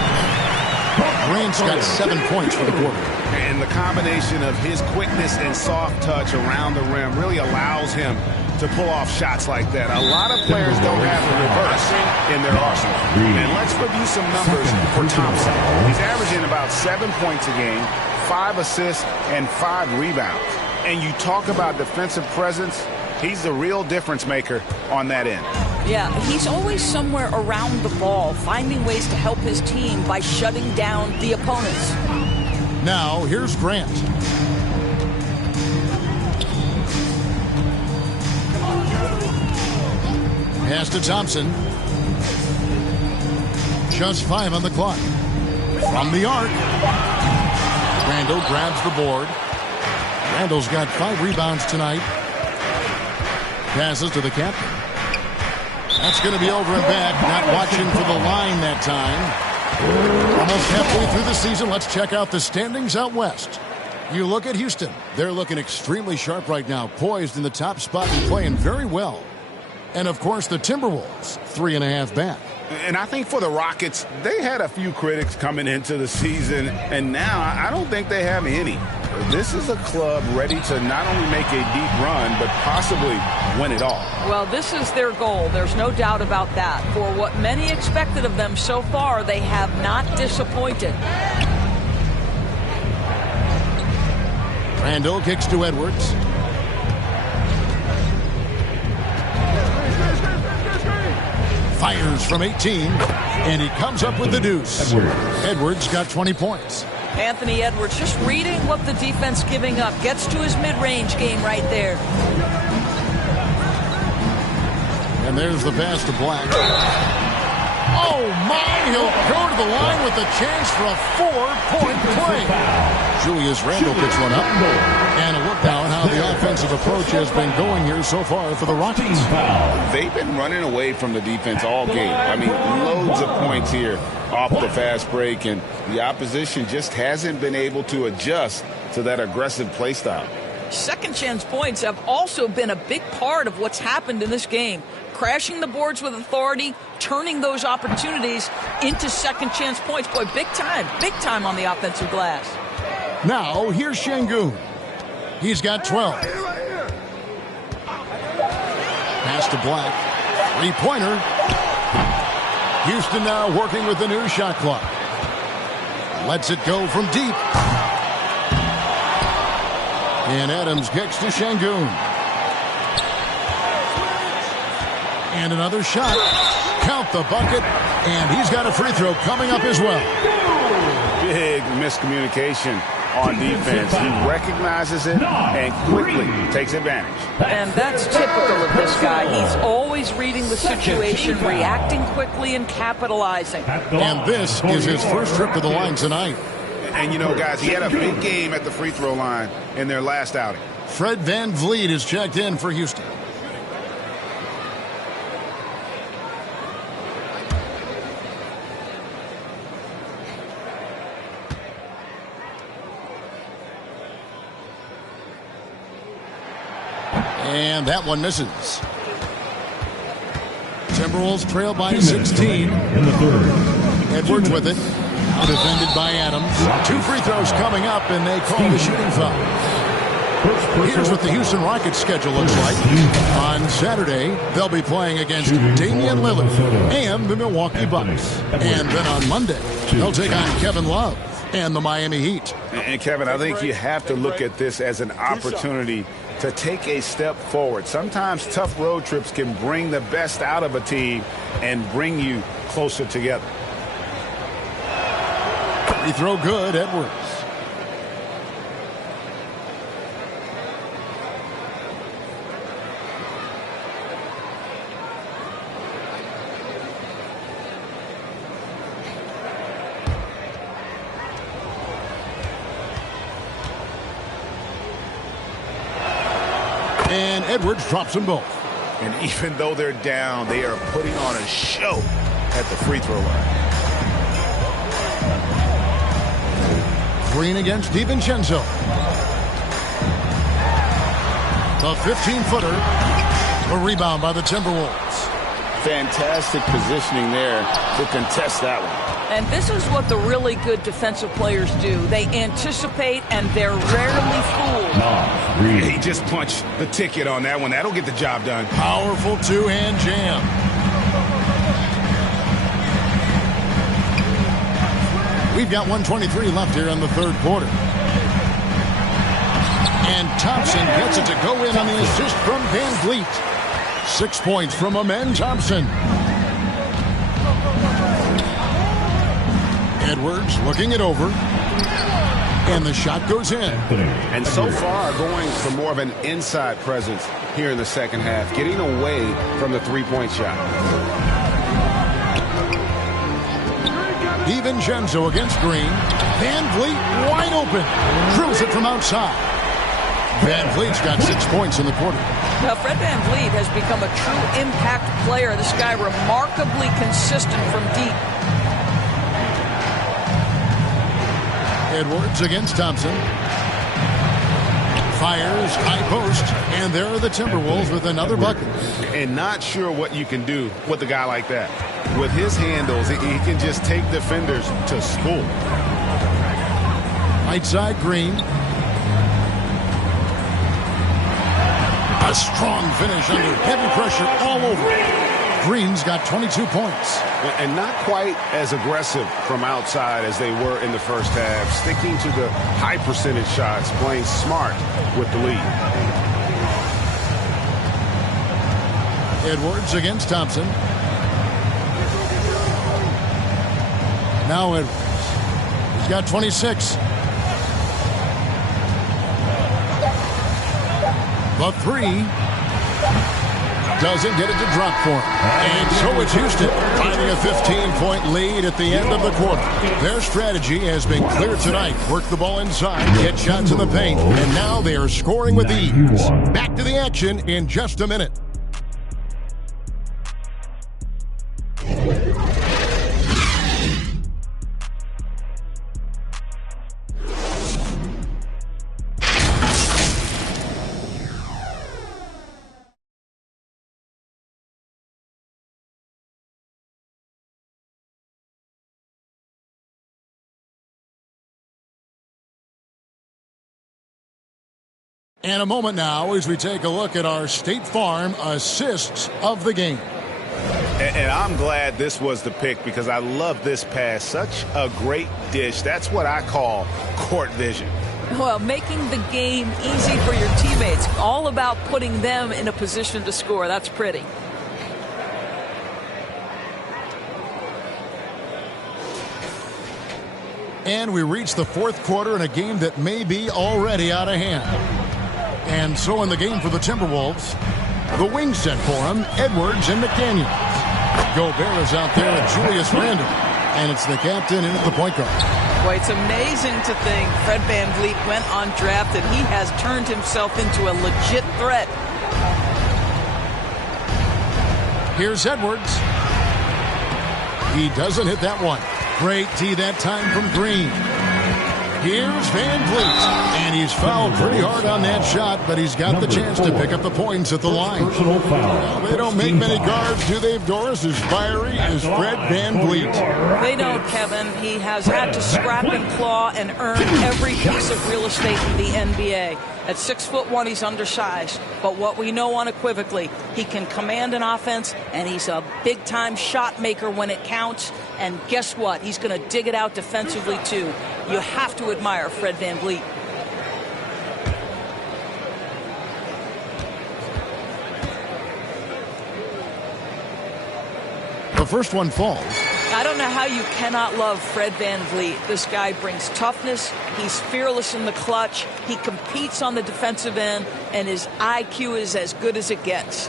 Grant's got 7 points for the quarter. And the combination of his quickness and soft touch around the rim really allows him to pull off shots like that. A lot of players don't have the reverse in their arsenal. And let's review some numbers for Thompson. He's averaging about 7 points a game, 5 assists, and 5 rebounds. And you talk about defensive presence, he's the real difference maker on that end. Yeah, he's always somewhere around the ball, finding ways to help his team by shutting down the opponents. Now, here's Grant. Pass to Thompson. Just 5 on the clock. From the arc. Randall grabs the board. Randall's got 5 rebounds tonight. Passes to the captain. That's going to be over and back. Not watching for the line that time. Almost halfway through the season. Let's check out the standings out west. You look at Houston. They're looking extremely sharp right now. Poised in the top spot and playing very well. And, of course, the Timberwolves, 3.5 back. And I think for the Rockets, they had a few critics coming into the season, and now I don't think they have any. This is a club ready to not only make a deep run, but possibly win it all. Well, this is their goal. There's no doubt about that. For what many expected of them so far, they have not disappointed. Randall kicks to Edwards. Fires from 18, and he comes up with the deuce. Edwards got 20 points. Anthony Edwards just reading what the defense giving up. Gets to his mid-range game right there. And there's the pass to Black. Oh, my! He'll go to the line with a chance for a 4-point play. Julius Randle picks one up. And a look now at how the offensive approach has been going here so far for the Rockets. They've been running away from the defense all game. I mean, loads of points here off the fast break, and the opposition just hasn't been able to adjust to that aggressive play style. Second chance points have also been a big part of what's happened in this game. Crashing the boards with authority, turning those opportunities into second chance points. Boy, big time on the offensive glass. Now, here's Şengün. He's got 12. Pass to Black. Three-pointer. Houston now working with the new shot clock. Lets it go from deep. And Adams kicks to Şengün. And another shot. Count the bucket. And he's got a free throw coming up as well. Big miscommunication on defense. He recognizes it and quickly takes advantage. And that's typical of this guy. He's always reading the situation, reacting quickly, and capitalizing. And this is his first trip to the line tonight. And, you know, guys, he had a big game at the free throw line in their last outing. Fred VanVleet is checked in for Houston. And that one misses. Timberwolves trail by 16. In the third. Edwards with it. Defended by Adams. 2 free throws coming up, and they call the shooting foul. Here's what the Houston Rockets schedule looks like. On Saturday, they'll be playing against Damian Lillard and the Milwaukee Bucks. And then on Monday, they'll take on Kevin Love and the Miami Heat. And Kevin, I think you have to look at this as an opportunity to take a step forward. Sometimes tough road trips can bring the best out of a team and bring you closer together. Free throw good, Edwards. And Edwards drops them both. And even though they're down, they are putting on a show at the free throw line. Green against DiVincenzo. The 15-footer. A rebound by the Timberwolves. Fantastic positioning there to contest that one. And this is what the really good defensive players do. They anticipate, and they're rarely fooled. He just punched the ticket on that one. That'll get the job done. Powerful two-hand jam. We've got 1:23 left here in the third quarter. And Thompson gets it to go in on the assist from VanVleet. 6 points from Amen Thompson. Edwards looking it over. And the shot goes in. And so far going for more of an inside presence here in the second half, getting away from the three-point shot. DiVincenzo against Green. VanVleet wide open. Drills it from outside. VanVleet's got 6 points in the quarter. Well, Fred VanVleet has become a true impact player. This guy remarkably consistent from deep. Edwards against Thompson. Fires, high post, and there are the Timberwolves with another bucket. And not sure what you can do with a guy like that. With his handles, he can just take defenders to school. Right side, Green. A strong finish under heavy pressure all over. Green's got 22 points. And not quite as aggressive from outside as they were in the first half. Sticking to the high percentage shots, playing smart with the lead. Edwards against Thompson. Now Edwards. He's got 26. The three doesn't get it to drop for him. And so it's Houston finding a 15-point lead at the end of the quarter. Their strategy has been clear tonight. Work the ball inside, get shots in the paint, and now they are scoring with ease. Back to the action in just a minute. And a moment now as we take a look at our State Farm assists of the game. And I'm glad this was the pick because I love this pass. Such a great dish. That's what I call court vision. Well, making the game easy for your teammates. All about putting them in a position to score. That's pretty. And we reach the fourth quarter in a game that may be already out of hand. And so in the game for the Timberwolves, the wings set for him, Edwards and McDaniels. Gobert is out there with Julius Randle. And it's the captain in at the point guard. Boy, it's amazing to think Fred VanVleet went undrafted. He has turned himself into a legit threat. Here's Edwards. He doesn't hit that one. Great tee that time from Green. Here's VanVleet. And he's fouled pretty hard on that shot, but he's got the chance to pick up the points at the line. Well, they don't make many guards, do they, Doris? As fiery as Fred VanVleet. They don't, Kevin. He has had to scrap and claw and earn every piece of real estate in the NBA. At 6'1", he's undersized. But what we know unequivocally, he can command an offense, and he's a big-time shot maker when it counts. And guess what? He's going to dig it out defensively, too. You have to admire Fred VanVleet. The first one falls. I don't know how you cannot love Fred VanVleet. This guy brings toughness. He's fearless in the clutch. He competes on the defensive end, and his IQ is as good as it gets.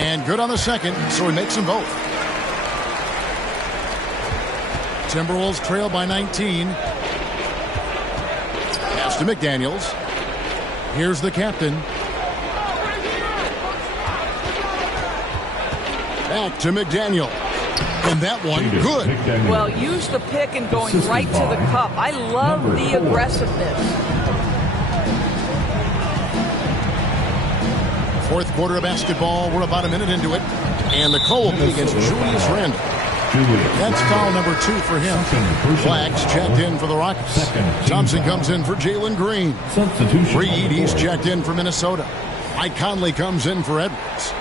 And good on the second, so he makes them both. Timberwolves trail by 19. Pass to McDaniels. Here's the captain. Back to McDaniel. And that one, good. Well, use the pick and going right to the cup. I love the aggressiveness. Fourth quarter of basketball. We're about a minute into it. And the call will be against Julius Randle. That's foul number 2 for him. Black's checked in for the Rockets. Thompson comes in for Jalen Green. Reed, he's checked in for Minnesota. Mike Conley comes in for Edwards.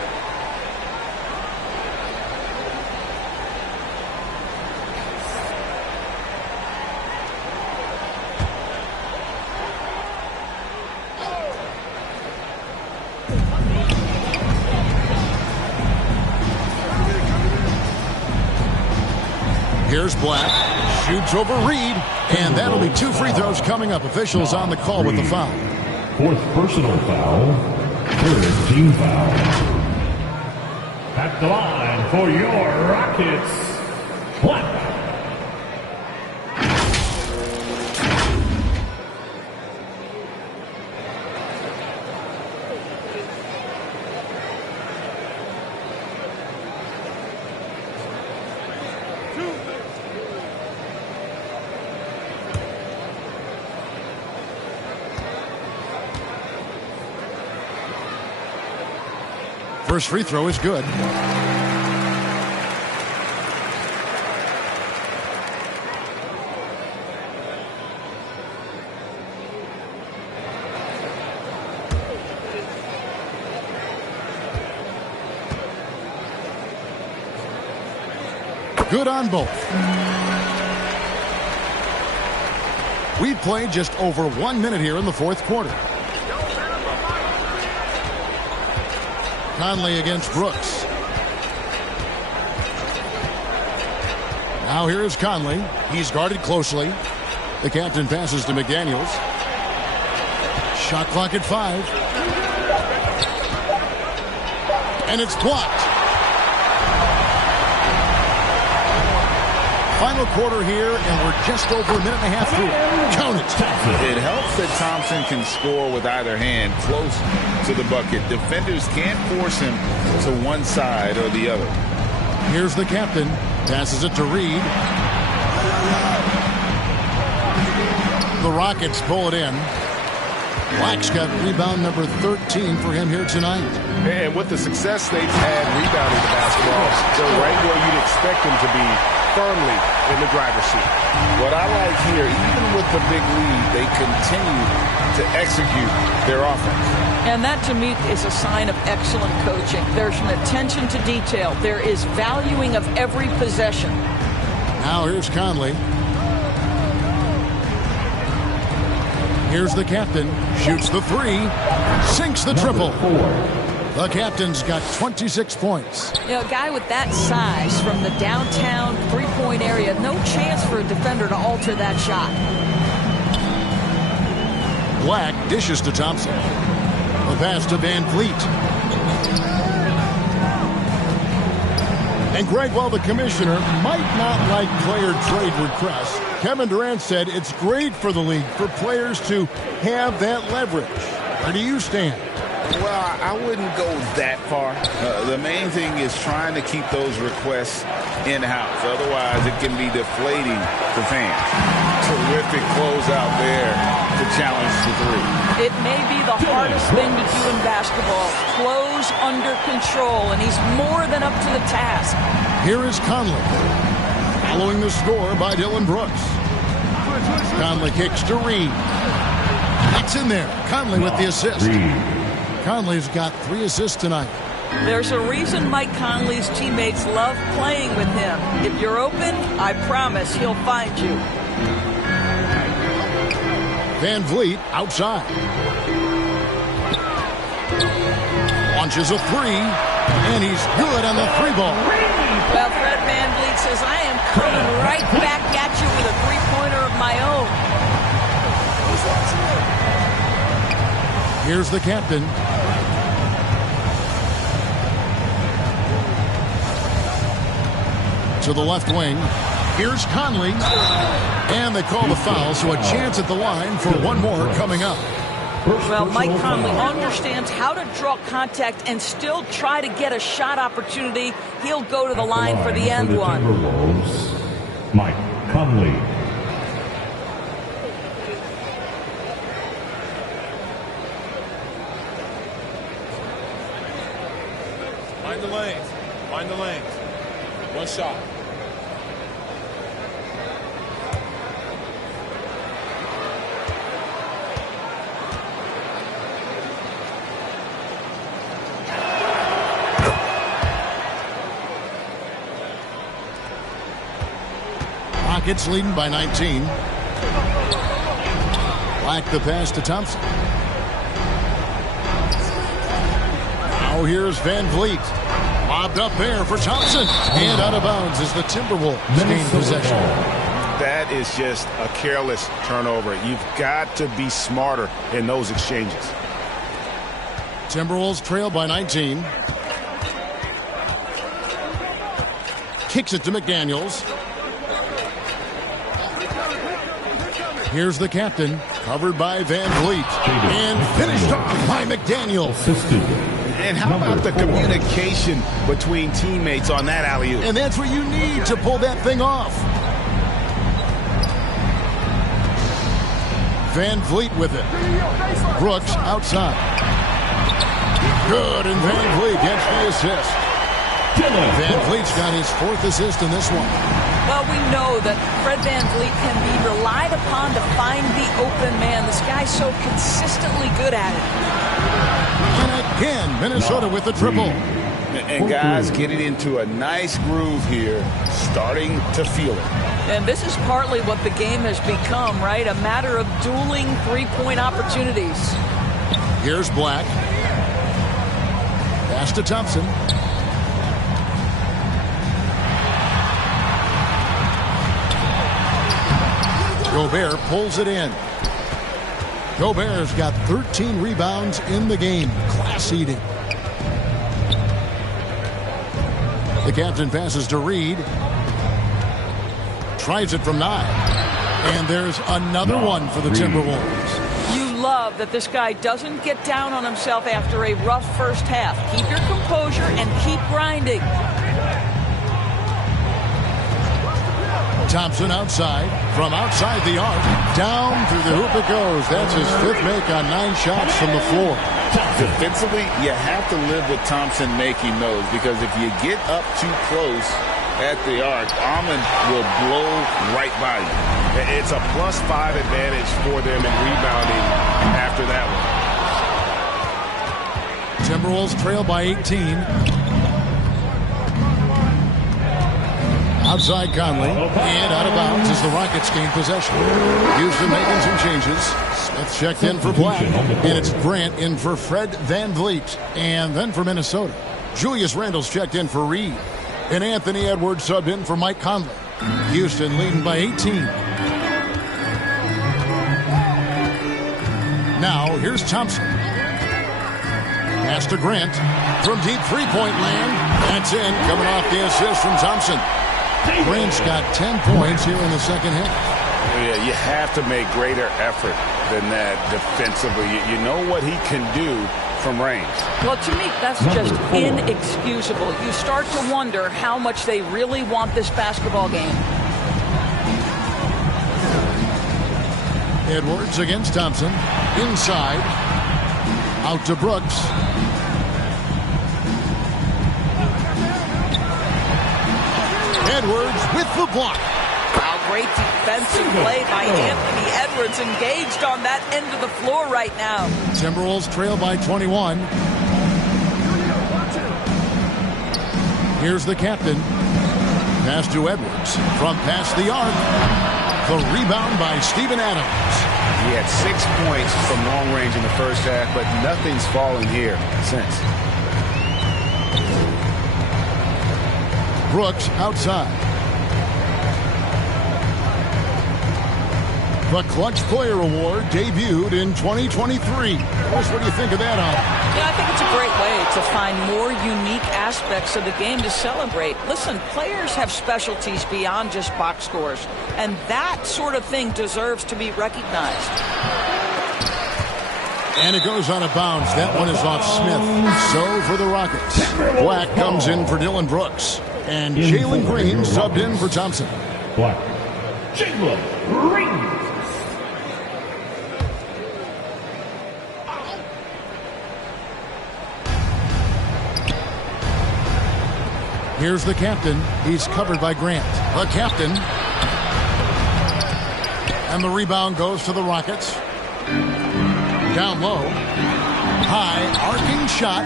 Here's Black, shoots over Reed, and that'll be 2 free throws coming up. Officials on the call with the foul. Fourth personal foul, third team foul. At the line for your Rockets, Black. First free throw is good. Good on both. We've played just over 1 minute here in the fourth quarter. Conley against Brooks. Now here is Conley. He's guarded closely. The captain passes to McDaniels. Shot clock at 5. And it's blocked. Final quarter here, and we're just over a minute and a half through. Count it. It helps that Thompson can score with either hand close to the bucket. Defenders can't force him to one side or the other. Here's the captain. Passes it to Reed. The Rockets pull it in. Black's got rebound number 13 for him here tonight. And with the success they've had rebounding the basketball, they're right where you'd expect them to be, firmly in the driver's seat. What I like here, even with the big lead, they continue to execute their offense. And that, to me, is a sign of excellent coaching. There's an attention to detail. There is valuing of every possession. Now here's Conley. Here's the captain. Shoots the three. Sinks the triple. The captain's got 26 points. You know, a guy with that size from the downtown three-point area, no chance for a defender to alter that shot. Black dishes to Thompson. The pass to Van Vliet. And Greg, while the commissioner might not like player trade requests, Kevin Durant said it's great for the league for players to have that leverage. Where do you stand? Well, I wouldn't go that far. The main thing is trying to keep those requests in-house. Otherwise, it can be deflating to fans. Terrific closeout there to challenge the three. It may be the hardest thing to do in basketball. Close under control, and he's more than up to the task. Here is Conley. Following the score by Dylan Brooks. Conley kicks to Reed. It's in there. Conley with the assist. Conley's got 3 assists tonight. There's a reason Mike Conley's teammates love playing with him. If you're open, I promise he'll find you. Van Vliet outside. Launches a three, and he's good on the 3-ball. Well, Fred Van Vliet says, I am coming right back at you with a three-pointer of my own. Here's the captain. To the left wing. Here's Conley. And they call the foul, so a chance at the line for one more coming up. Well, Mike Conley understands how to draw contact and still try to get a shot opportunity. He'll go to the line for the end one. Mike Conley. Find the lanes. Find the lanes. One shot. Rockets leading by 19. Black the pass to Thompson. Now here's Van Vliet. Lobbed up there for Thompson. And out of bounds as the Timberwolves gain possession. That is just a careless turnover. You've got to be smarter in those exchanges. Timberwolves trail by 19. Kicks it to McDaniels. Here's the captain, covered by Van Vliet. And finished off by McDaniels. And how about the communication between teammates on that alley-oop? And that's what you need to pull that thing off. Van Vliet with it. Brooks outside. Good, and Van Vliet gets the assist. Van Vliet's got his 4th assist in this one. Well, we know that Fred Van Vliet can be relied upon to find the open man. This guy's so consistently good at it. And again, Minnesota with the triple. And guys getting into a nice groove here, starting to feel it. And this is partly what the game has become, right? A matter of dueling three-point opportunities. Here's Black. Pass to Thompson. Gobert pulls it in. Gobert's got 13 rebounds in the game. Class eating. The captain passes to Reed. Tries it from 9. And there's another one for the Timberwolves. You love that this guy doesn't get down on himself after a rough first half. Keep your composure and keep grinding. Thompson outside. From outside the arc. Down through the hoop it goes. That's his 5th make on 9 shots from the floor. Defensively, you have to live with Thompson making those, because if you get up too close at the arc, Ahmed will blow right by you. It's a +5 advantage for them in rebounding after that one. Timberwolves trail by 18. Outside Conley, and out of bounds as the Rockets gain possession. Houston making some changes. Smith checked in for Black, and it's Grant in for Fred VanVleet. And then for Minnesota, Julius Randle's checked in for Reed, and Anthony Edwards subbed in for Mike Conley. Houston leading by 18. Now here's Thompson. Pass to Grant from deep three-point land. That's in, coming off the assist from Thompson. Grant's got 10 points here in the second half. Yeah, you have to make greater effort than that defensively. You know what he can do from range. Well, to me, that's just inexcusable. You start to wonder how much they really want this basketball game. Edwards against Thompson. Inside. Out to Brooks. Edwards with the block. Wow, great defensive play by Anthony Edwards, engaged on that end of the floor right now. Timberwolves trail by 21. Here's the captain. Pass to Edwards from past the arc. The rebound by Steven Adams. He had 6 points from long range in the first half, but nothing's fallen here since. Brooks outside. The Clutch Player Award debuted in 2023. What do you think of that, Al? Yeah, I think it's a great way to find more unique aspects of the game to celebrate. Listen, players have specialties beyond just box scores, and that sort of thing deserves to be recognized. And it goes out of bounds. That one is off Smith. So for the Rockets, Black comes in for Dylan Brooks. And Jalen Green subbed in for Thompson. Black. Jalen Green. Here's the captain. He's covered by Grant. The captain. And the rebound goes to the Rockets. Down low. High, arcing shot.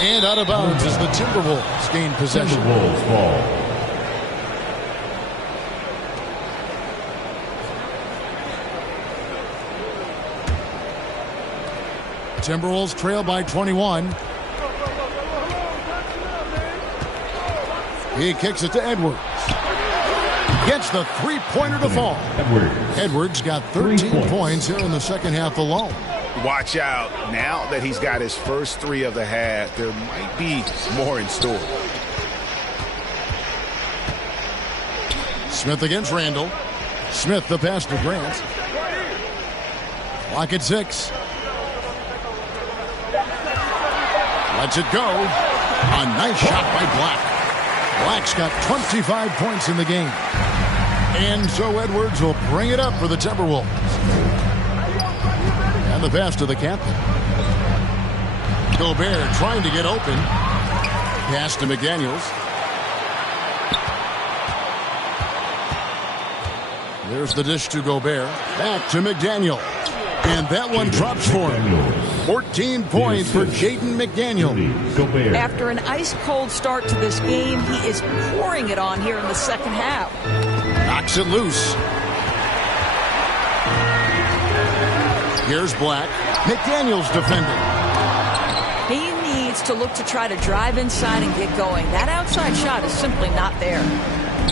And out of bounds as the Timberwolves gain possession. Timberwolves ball. Timberwolves trail by 21. He kicks it to Edwards. Gets the three-pointer to fall. Edwards got 13 points here in the second half alone. Watch out. Now that he's got his first 3 of the half, there might be more in store. Smith against Randle. Smith the pass to Grant. Clock at 6. Lets it go. A nice shot by Black. Black's got 25 points in the game. And so Edwards will bring it up for the Timberwolves. And the pass to the captain. Gobert trying to get open. Pass to McDaniels. There's the dish to Gobert. Back to McDaniel. And that one drops for him. 14 points for Jaden McDaniel. After an ice-cold start to this game, he is pouring it on here in the second half. Knocks it loose. Here's Black. McDaniels defending. He needs to look to try to drive inside and get going. That outside shot is simply not there.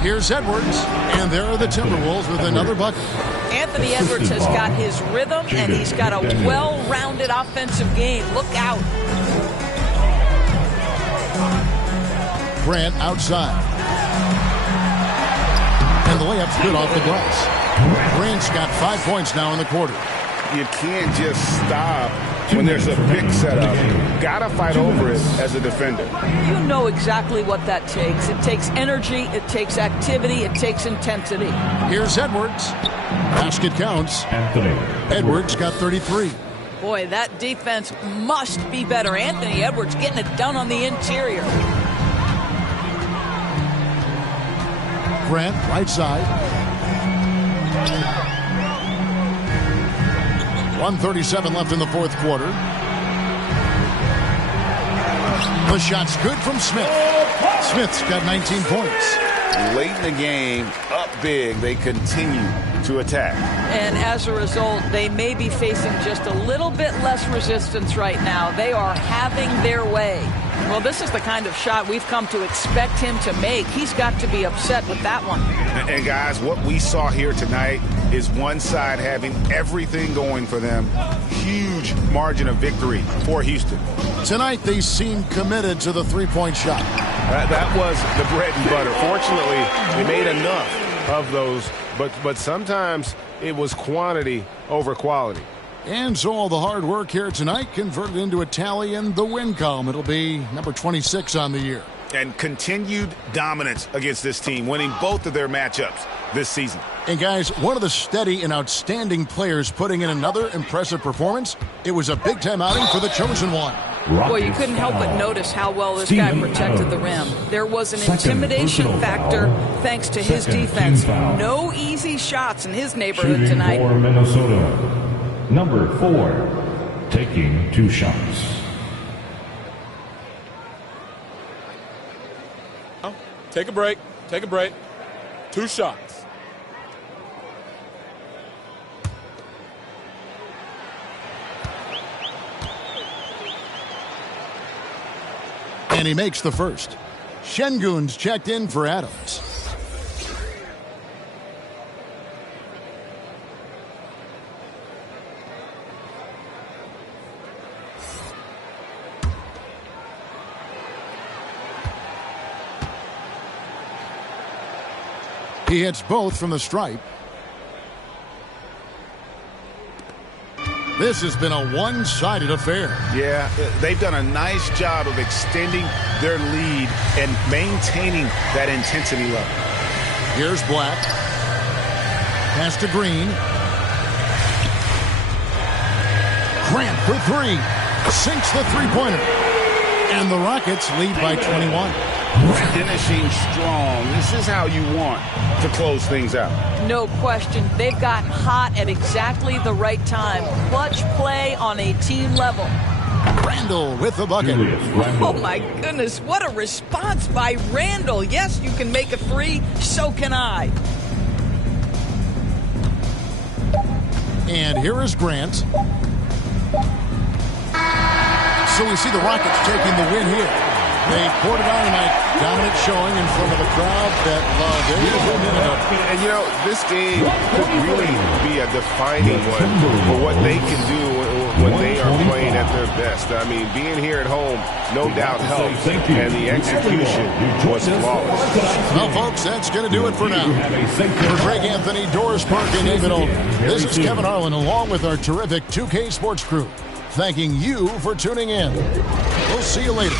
Here's Edwards. And there are the Timberwolves with another bucket. Anthony Edwards has got his rhythm, and he's got a well-rounded offensive game. Look out. Grant outside. And the layup's good off the glass. Grant's got 5 points now in the quarter. You can't just stop when there's a pick setup. Got to fight over it as a defender. You know exactly what that takes. It takes energy, it takes activity, it takes intensity. Here's Edwards. Basket counts. Anthony Edwards got 33. Boy, that defense must be better. Anthony Edwards getting it done on the interior. Grant, right side. 1:37 left in the fourth quarter. The shot's good from Smith. Smith's got 19 points. Late in the game, up big, they continue to attack. And as a result, they may be facing just a little bit less resistance right now. They are having their way. Well, this is the kind of shot we've come to expect him to make. He's got to be upset with that one. And guys, what we saw here tonight is one side having everything going for them. Huge margin of victory for Houston. Tonight, they seem committed to the three-point shot. That was the bread and butter. Fortunately, they made enough of those, but sometimes it was quantity over quality. And so all the hard work here tonight converted into a tally in the win column. It'll be number 26 on the year. And continued dominance against this team, winning both of their matchups this season. And guys, one of the steady and outstanding players putting in another impressive performance. It was a big-time outing for the chosen one. Boy, you couldn't help but notice how well this guy protected the rim. There was an intimidation factor thanks to his defense. No easy shots in his neighborhood tonight. For Minnesota, number 4, taking 2 shots. Take a break. Take a break. 2 shots. And he makes the first. Şengün's checked in for Adams. He hits both from the stripe. This has been a one-sided affair. Yeah, they've done a nice job of extending their lead and maintaining that intensity level. Here's Black. Pass to Green. Grant for 3. Sinks the three-pointer. And the Rockets lead by 21. Finishing strong. This is how you want to close things out. No question. They've gotten hot at exactly the right time. Clutch play on a team level. Randall with the bucket. Oh, my goodness. What a response by Randall. Yes, you can make a 3. So can I. And here is Grant. So we see the Rockets taking the win here. They poured it on tonight. Dominant showing in front of the crowd that loved every minute of it. And, you know, this game could really be a defining one for what they can do when they are playing at their best. I mean, being here at home, no doubt helps. And the execution was flawless. Well, folks, that's going to do it for now. For Greg Anthony, Doris Park, and David Olden, this is Kevin Harlan along with our terrific 2K Sports crew, thanking you for tuning in. We'll see you later.